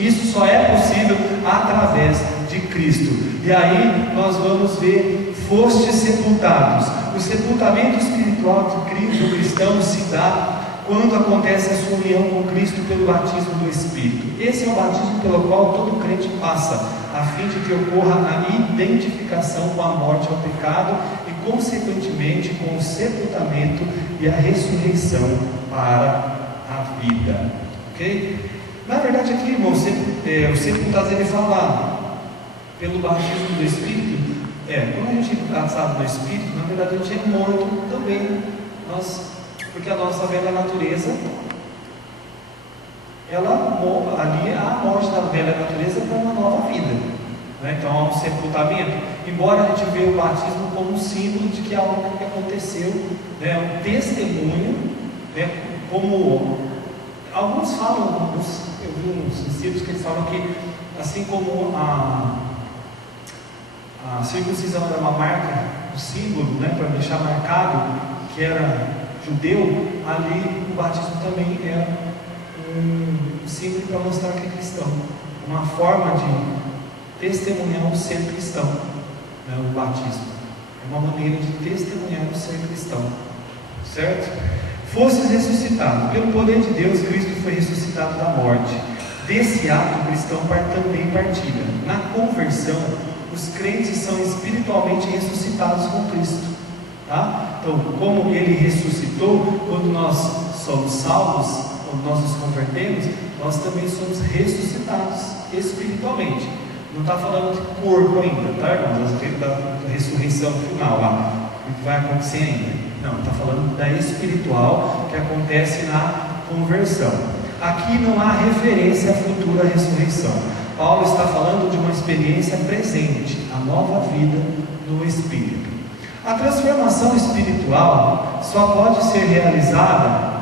isso só é possível através de Cristo. E aí nós vamos ver: fostes sepultados. O sepultamento espiritual do cristão se dá quando acontece a sua união com Cristo pelo batismo do Espírito. Esse é o batismo pelo qual todo crente passa, a fim de que ocorra a identificação com a morte ao pecado e, consequentemente, com o sepultamento e a ressurreição para a vida. Ok? Na verdade, aqui, irmãos, o sepultado, ele fala pelo batismo do Espírito. Quando a gente é batizado no Espírito, na verdade a gente é morto também. Porque a nossa velha natureza, ali há a morte da velha natureza para uma nova vida, né? Então há um sepultamento. Embora a gente veja o batismo como um símbolo de que algo que aconteceu, né? Um testemunho, né? Como alguns falam, eu vi uns discípulos que eles falam que, assim como a circuncisão era uma marca, um símbolo, né? Para deixar marcado que era judeu, ali o batismo também é um símbolo para mostrar que é cristão, uma forma de testemunhar o ser cristão, né? O batismo é uma maneira de testemunhar o ser cristão, certo? Fostes ressuscitados, pelo poder de Deus, Cristo foi ressuscitado da morte. Desse ato o cristão também partilha. Na conversão, os crentes são espiritualmente ressuscitados com Cristo. Tá? Então, como Ele ressuscitou, quando nós somos salvos, quando nós nos convertemos, nós também somos ressuscitados espiritualmente. Não está falando de corpo ainda, tá, irmãos? Da ressurreição final lá, o que vai acontecer ainda. Não, está falando da espiritual que acontece na conversão. Aqui não há referência à futura ressurreição. Paulo está falando de uma experiência presente, a nova vida no Espírito. A transformação espiritual só pode ser realizada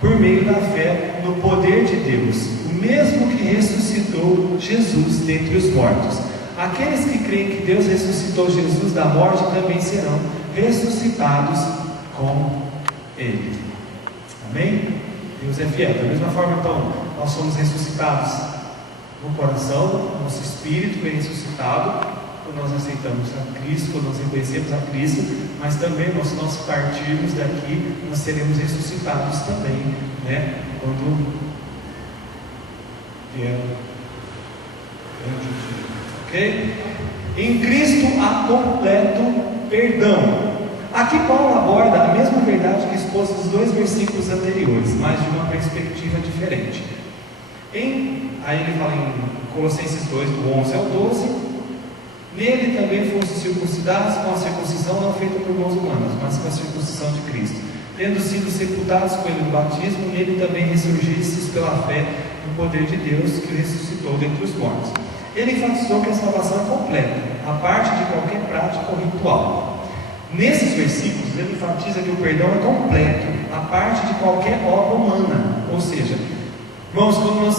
por meio da fé no poder de Deus, o mesmo que ressuscitou Jesus dentre os mortos. Aqueles que creem que Deus ressuscitou Jesus da morte também serão ressuscitados com Ele. Amém? Deus é fiel. Da mesma forma, então, nós somos ressuscitados no coração, nosso espírito é ressuscitado quando nós aceitamos a Cristo, quando nós reconhecemos a Cristo, mas também, se nós partirmos daqui, nós seremos ressuscitados também, né? Quando vier o dia. Ok? Em Cristo há completo perdão. Aqui Paulo aborda a mesma verdade que expôs nos 2 versículos anteriores, mas de uma perspectiva diferente. Aí ele fala em Colossenses 2, do 11 ao 12. Nele também fostes circuncidados com a circuncisão não feita por mãos humanas, mas com a circuncisão de Cristo. Tendo sido sepultados com ele no batismo, nele também ressurgistes pela fé no poder de Deus que o ressuscitou dentre os mortos. Ele enfatizou que a salvação é completa, a parte de qualquer prática ou ritual. Nesses versículos, ele enfatiza que o perdão é completo, a parte de qualquer obra humana. Ou seja, irmãos, quando nós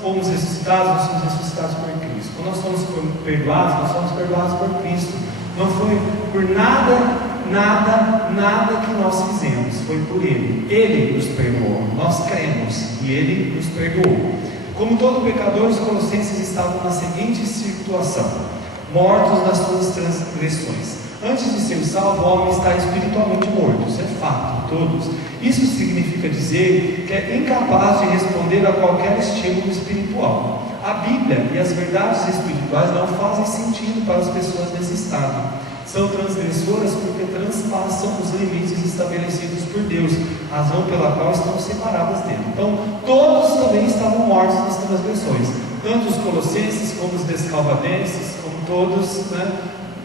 fomos ressuscitados, nós somos ressuscitados por Cristo. Quando nós fomos perdoados, nós somos perdoados por Cristo. Não foi por nada que nós fizemos, foi por Ele. Ele nos perdoou, nós cremos e Ele nos perdoou. Como todo pecador, os colossenses estavam na seguinte situação: mortos nas suas transgressões. Antes de ser salvo, o homem está espiritualmente morto, isso é fato, todos. Isso significa dizer que é incapaz de responder a qualquer estímulo espiritual. A Bíblia e as verdades espirituais não fazem sentido para as pessoas nesse estado. São transgressoras porque transpassam os limites estabelecidos por Deus, razão pela qual estão separadas dele. Então, todos também estavam mortos nas transgressões, tanto os colossenses como os descalvadenses, como todos, né?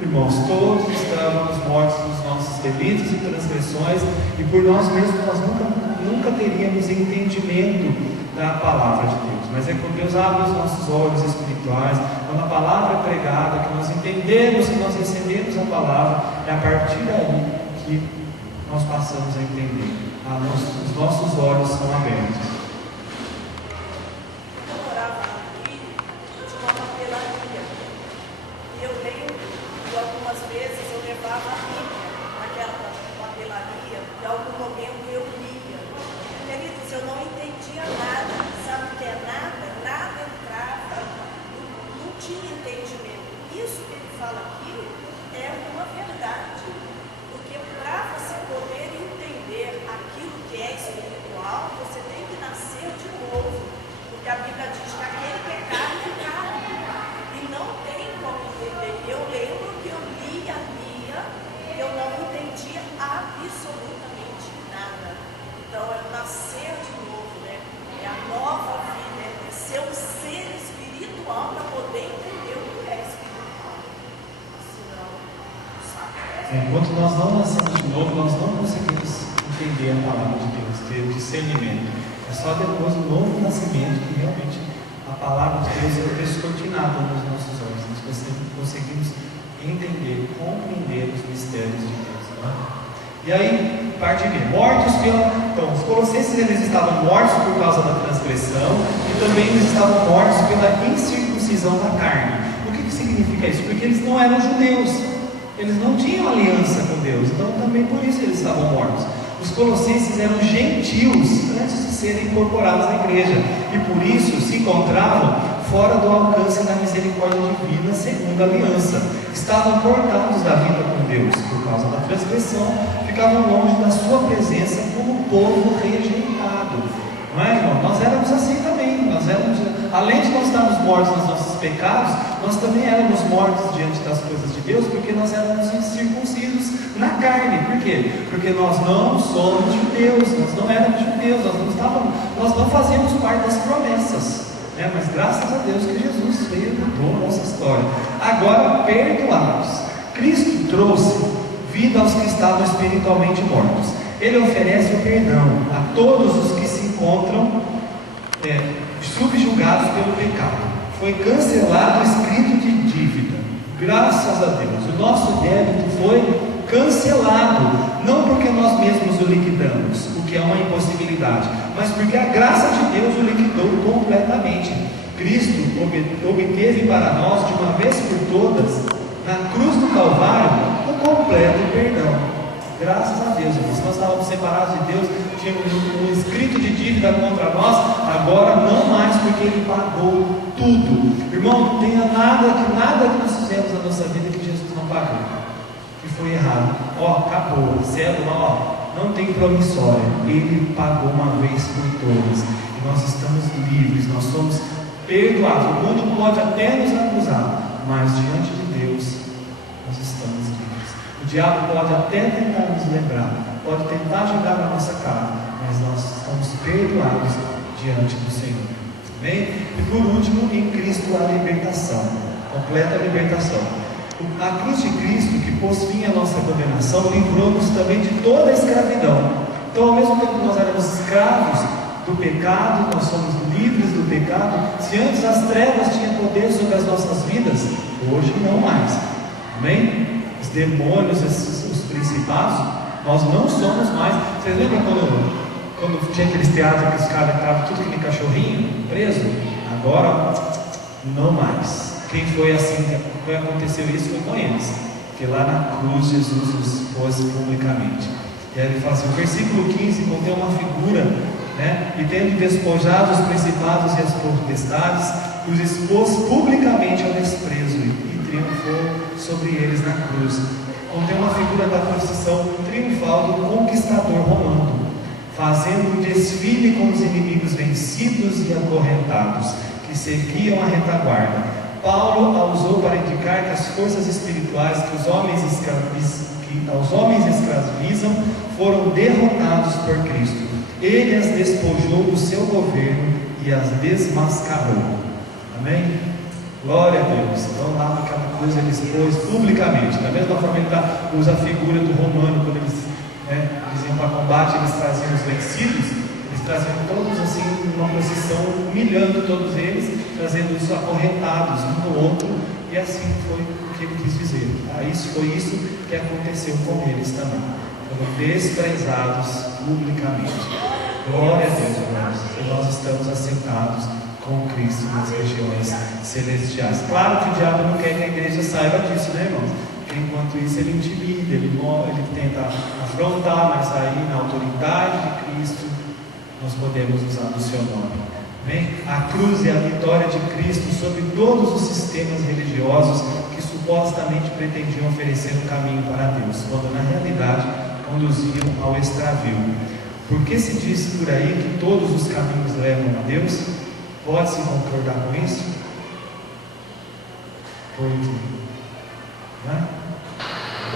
Irmãos, todos estávamos mortos nos nossos delitos e transgressões, e por nós mesmos nós nunca teríamos entendimento da palavra de Deus. Mas é quando Deus abre os nossos olhos espirituais, quando a palavra é pregada, que nós entendemos, que nós recebemos a palavra, é a partir daí que nós passamos a entender. Os nossos olhos são abertos. Eu morava aqui, tinha uma papelaria. E eu lembro que algumas vezes eu levava a Bíblia naquela papelaria, e algum momento eu lia. Queridos, eu não entendia nada. Sabe o que é nada? Nada entrava, não tinha entendimento. Isso que ele fala aqui é uma verdade. Porque para você poder entender aquilo que é espiritual, você tem que nascer de novo. Porque a Bíblia diz que aquele que é carne é carne. E não tem como entender. Eu lembro que eu lia, e eu não entendia absolutamente nada. Então é nascer de novo, né? É a nova vida, é ser um ser espiritual para poder entender o que é espiritual. Senão, não sabe. Enquanto nós não nascemos de novo, nós não conseguimos entender a palavra de Deus, ter discernimento. É só depois do novo nascimento que realmente a palavra de Deus é descortinada nos nossos olhos. Nós conseguimos entender, compreender os mistérios de Deus. Não é? E aí, parte B, mortos pela... Então, os colossenses eles estavam mortos por causa da transgressão e também eles estavam mortos pela incircuncisão da carne. O que significa isso? Porque eles não eram judeus, eles não tinham aliança com Deus, então também por isso eles estavam mortos. Os colossenses eram gentios antes de serem incorporados na igreja e por isso se encontravam fora do alcance da misericórdia divina segundo a aliança. Estavam cortados da vida com Deus por causa da transgressão, ficavam longe da sua presença como povo rejeitado. Não é, irmão? Nós éramos assim também. Além de nós estarmos mortos nos nossos pecados, nós também éramos mortos diante das coisas de Deus, porque nós éramos incircuncisos na carne. Por quê? Porque nós não somos judeus, nós não éramos judeus, nós não fazíamos parte das promessas. Mas graças a Deus que Jesus veio e mudou a nossa história. Agora, perdoados, Cristo trouxe vida aos que estavam espiritualmente mortos. Ele oferece o perdão a todos os que se encontram subjugados pelo pecado. Foi cancelado o escrito de dívida. Graças a Deus, o nosso débito foi cancelado, não porque nós mesmos o liquidamos, o que é uma impossibilidade, mas porque a graça de Deus o liquidou completamente. Cristo obteve para nós, de uma vez por todas, na cruz do Calvário, o completo perdão. Graças a Deus, irmãos. Nós estávamos separados de Deus, tínhamos um escrito de dívida contra nós, agora não mais, porque Ele pagou tudo. Irmão, não tenha nada que nós fizemos na nossa vida que Jesus não pagou, que foi errado. Acabou, a cédula, não tem promissória. Ele pagou uma vez por todas, e nós estamos livres, nós somos perdoados. O mundo pode até nos acusar, mas diante de Deus, nós estamos livres. O diabo pode até tentar nos lembrar, pode tentar jogar na nossa cara, mas nós estamos perdoados diante do Senhor. Amém? E por último, em Cristo a libertação, completa libertação. A cruz de Cristo, que pôs fim à nossa condenação, livrou-nos também de toda a escravidão. Então, ao mesmo tempo que nós éramos escravos do pecado, nós somos livres do pecado. Se antes as trevas tinham poder sobre as nossas vidas, hoje não mais. Amém? Os demônios, os principados, nós não somos mais. Vocês lembram quando tinha aqueles teatros que os caras estavam tudo que nem cachorrinho, preso? Agora, não mais. Quem foi assim, que aconteceu isso foi com eles, porque lá na cruz Jesus os pôs publicamente. E aí ele fala assim, o versículo 15 contém uma figura, e tendo despojado os principados e as potestades, os expôs publicamente ao desprezo e triunfou sobre eles na cruz. Contém uma figura da procissão triunfal do conquistador romano, fazendo um desfile com os inimigos vencidos e acorrentados, que seguiam a retaguarda. Paulo a usou para indicar que as forças espirituais que aos homens escravizam foram derrotados por Cristo. Ele as despojou do seu governo e as desmascarou. Amém? Glória a Deus. Então lá naquela cruz ele expôs publicamente. Da mesma forma ele usa a figura do romano, quando eles iam para combate, eles traziam os vencidos, eles traziam todos assim, numa posição, humilhando todos eles, trazendo os acorrentados um no outro, e assim foi o que ele quis dizer. Foi isso que aconteceu com eles também. foram desprezados publicamente. Glória a Deus, irmãos, que nós estamos assentados com Cristo nas regiões celestiais. Claro que o diabo não quer que a igreja saiba disso, né, irmãos? Porque enquanto isso ele intimida, ele tenta afrontar, mas aí na autoridade de Cristo nós podemos usar o seu nome. Amém? A cruz é a vitória de Cristo sobre todos os sistemas religiosos que supostamente pretendiam oferecer um caminho para Deus, quando na realidade conduziam ao extravio. Por que se diz por aí que todos os caminhos levam a Deus? Pode-se concordar com isso? Porque, não é?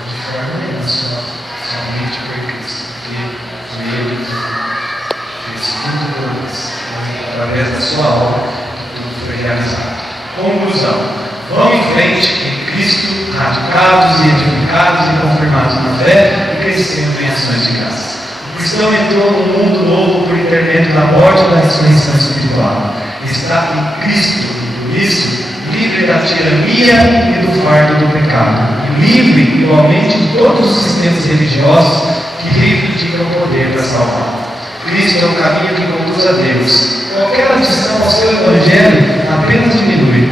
De forma nenhuma, somente por Cristo, porque foi Ele que fez tudo por nós, através da sua obra, tudo foi realizado. Conclusão: vamos em frente em Cristo, radicados e edificados e confirmados na fé e crescendo em ações de graça. O cristão entrou num mundo novo por intermédio da morte e da ressurreição espiritual. Está em Cristo, e por isso, livre da tirania e do fardo do pecado, e livre igualmente de todos os sistemas religiosos que reivindicam o poder para salvar. Cristo é o caminho que conduz a Deus. Qualquer adição ao seu evangelho apenas diminui.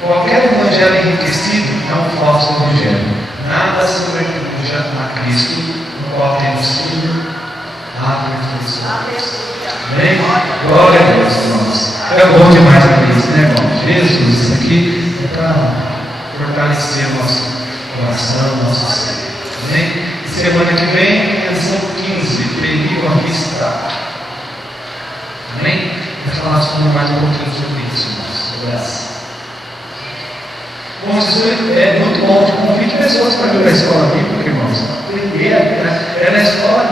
Qualquer evangelho enriquecido é um falso evangelho. Nada sobrepuja a Cristo, no qual temos sido aperfeiçoados. Amém? Glória a Deus, irmãos. É bom demais para isso, né, irmão? Jesus, isso aqui é para fortalecer o nosso coração, o nosso ser. Amém? Semana que vem, a lição 15, perigo à vista. Amém? Vou falar mais um pouquinho sobre isso, irmãos. Sobre essa. Bom, isso é muito bom. Convide pessoas para vir para a escola bíblica, irmãos. Aprender. É na escola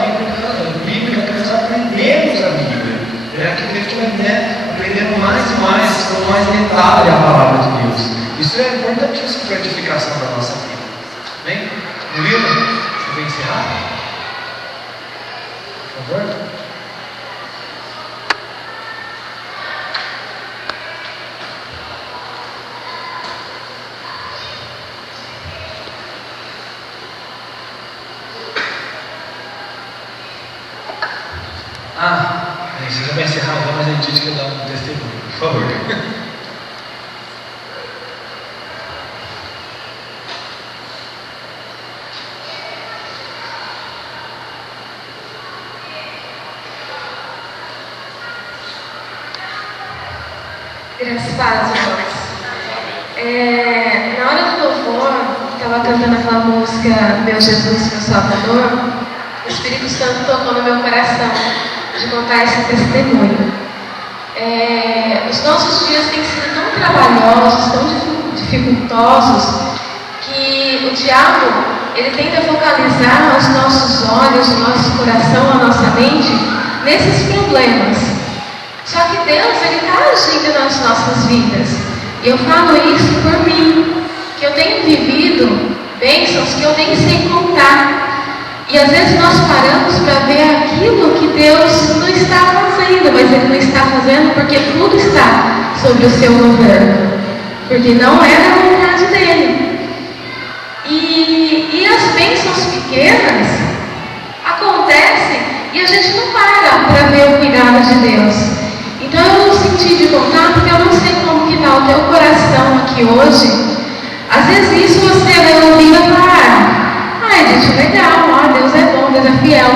bíblica que nós aprendemos a Bíblia. É aqui que a gente vai aprendendo mais e mais, com mais detalhe a palavra de Deus. Isso é importantíssimo para a edificação da nossa vida. Amém? Murilo, você vai encerrar? Por favor. Você já vai encerrar, mas a gente quer dar um testemunho, por favor. Graças a Deus, irmãos. Na hora do louvor, estava cantando aquela música Meu Jesus, Meu Salvador, o Espírito Santo tocou no meu coração de contar esse testemunho. Os nossos dias têm sido tão trabalhosos, tão dificultosos, que o diabo ele tenta focalizar os nossos olhos, o nosso coração, a nossa mente nesses problemas. Só que Deus ele está agindo nas nossas vidas. E eu falo isso por mim, que eu tenho vivido bênçãos que eu nem sei contar. E às vezes nós paramos para ver aquilo que Deus não está fazendo, mas Ele não está fazendo porque tudo está sobre o seu governo, porque não é da vontade dEle. E as bênçãos pequenas acontecem e a gente não para ver o cuidado de Deus. Então eu não senti de contar porque eu não sei como que está o teu coração aqui hoje. Às vezes isso você vai ouvir e vai falar, Edith, legal, Deus é bom, Deus é fiel.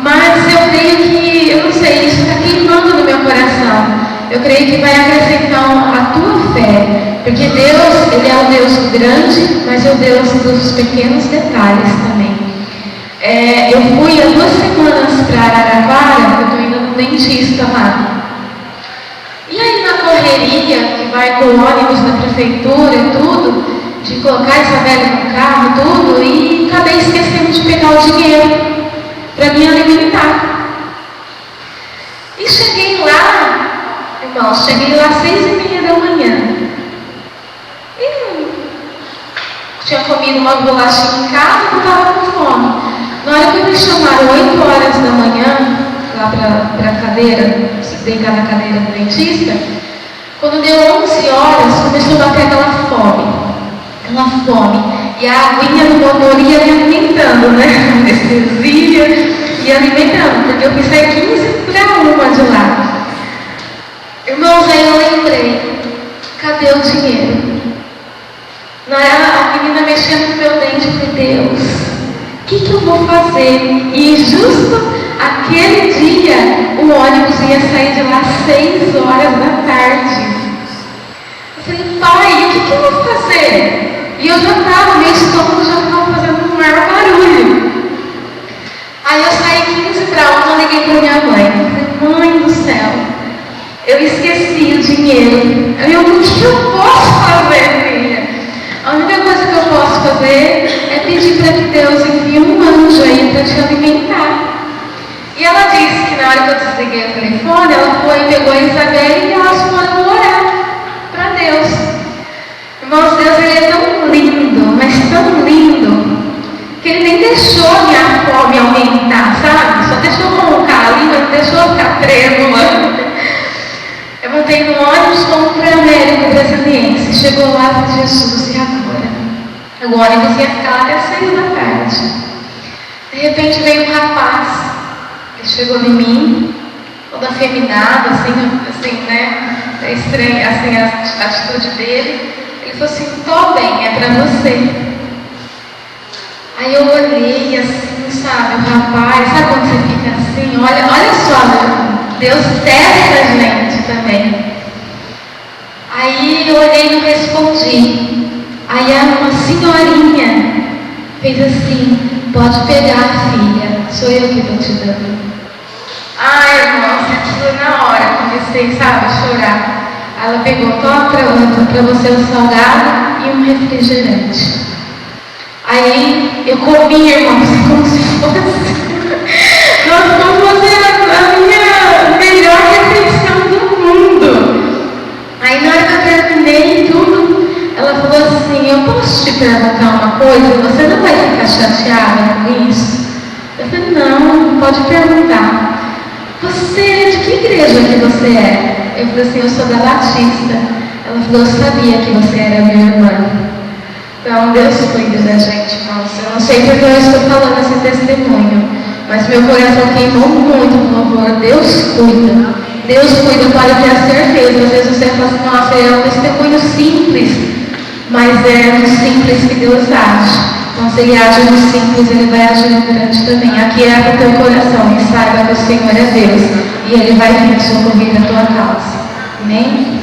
Mas eu creio que, eu não sei, isso está queimando no meu coração. Eu creio que vai acrescentar a tua fé. Porque Deus, Ele é o Deus grande, mas é o Deus dos pequenos detalhes também. Eu fui há 2 semanas para Araraquara, eu estou indo no dentista lá. E aí na correria, que vai com o ônibus da prefeitura e tudo, de colocar essa velha no carro, tudo, e acabei esquecendo de pegar o dinheiro para me alimentar. E cheguei lá, irmãos, cheguei lá às 6h30 da manhã. E tinha comido uma bolachinha em casa e não estava com fome. Na hora que me chamaram 8 horas da manhã, lá para a cadeira, deitar na cadeira do dentista, quando deu 11 horas, começou a bater aquela fome. E a aguinha do motor ia me alimentando, né? Anestesia, ia alimentando, porque eu fui sair 15:1 de lá. Irmãos, aí eu lembrei, cadê o dinheiro? Não era a menina mexendo no meu dente, eu falei, Deus, o que eu vou fazer? E justo aquele dia, o ônibus ia sair de lá às 6 horas da tarde. Eu falei, pai, o que eu vou fazer? E eu já estava, meu estômago já estava fazendo um maior barulho. Aí eu saí 15:1, eu liguei para minha mãe. Eu falei, mãe do céu, eu esqueci o dinheiro. O que eu posso fazer, filha? A única coisa que eu posso fazer é pedir para que Deus envie um anjo aí para te alimentar. E ela disse que na hora que eu desliguei o telefone, ela foi, pegou a Isabel e elas foram orar para Deus. Irmãos, Deus ele é tão lindo, mas tão lindo, que Ele nem deixou a minha fome aumentar, sabe? Só deixou roncar ali, mas não deixou eu ficar trêmula. Eu montei no ônibus com um pré-médico brasiliense. Chegou lá e falou, Jesus, e agora? O ônibus ia ficar até 6 da tarde. De repente veio um rapaz, ele chegou em mim, todo afeminado, assim, né? É estranho, assim, a atitude dele. Ele falou assim, tô bem, é pra você. Aí eu olhei assim, sabe, o rapaz, sabe quando você fica assim? Olha só, Deus testa a gente também. Aí eu olhei e não respondi. Aí uma senhorinha fez assim, pode pegar, filha, sou eu que estou te dando. Ai, irmãos, aquilo na hora, comecei, sabe, a chorar. Ela pegou, toma para você um salgado e um refrigerante. Aí eu comi, irmãos, como se fosse a minha melhor refeição do mundo. Aí na hora que eu terminei tudo, ela falou assim, eu posso te perguntar uma coisa? Você não vai ficar chateada com isso? Eu falei, não, pode perguntar. Você, de que igreja que você é? Eu falei assim, eu sou da Batista. Ela falou, eu sabia que você era minha irmã. Então, Deus cuida da gente, irmãos. Eu não sei porque eu estou falando esse testemunho, mas meu coração queimou muito no louvor. Deus cuida. Deus cuida, pode ter a certeza. Às vezes você fala assim, nossa, é um testemunho simples, mas é no simples que Deus age. Então, se Ele age no simples, Ele vai agir no grande também. Aqui é para o teu coração, e saiba que o Senhor é Deus, e Ele vai vir socorrer a tua causa. Amém?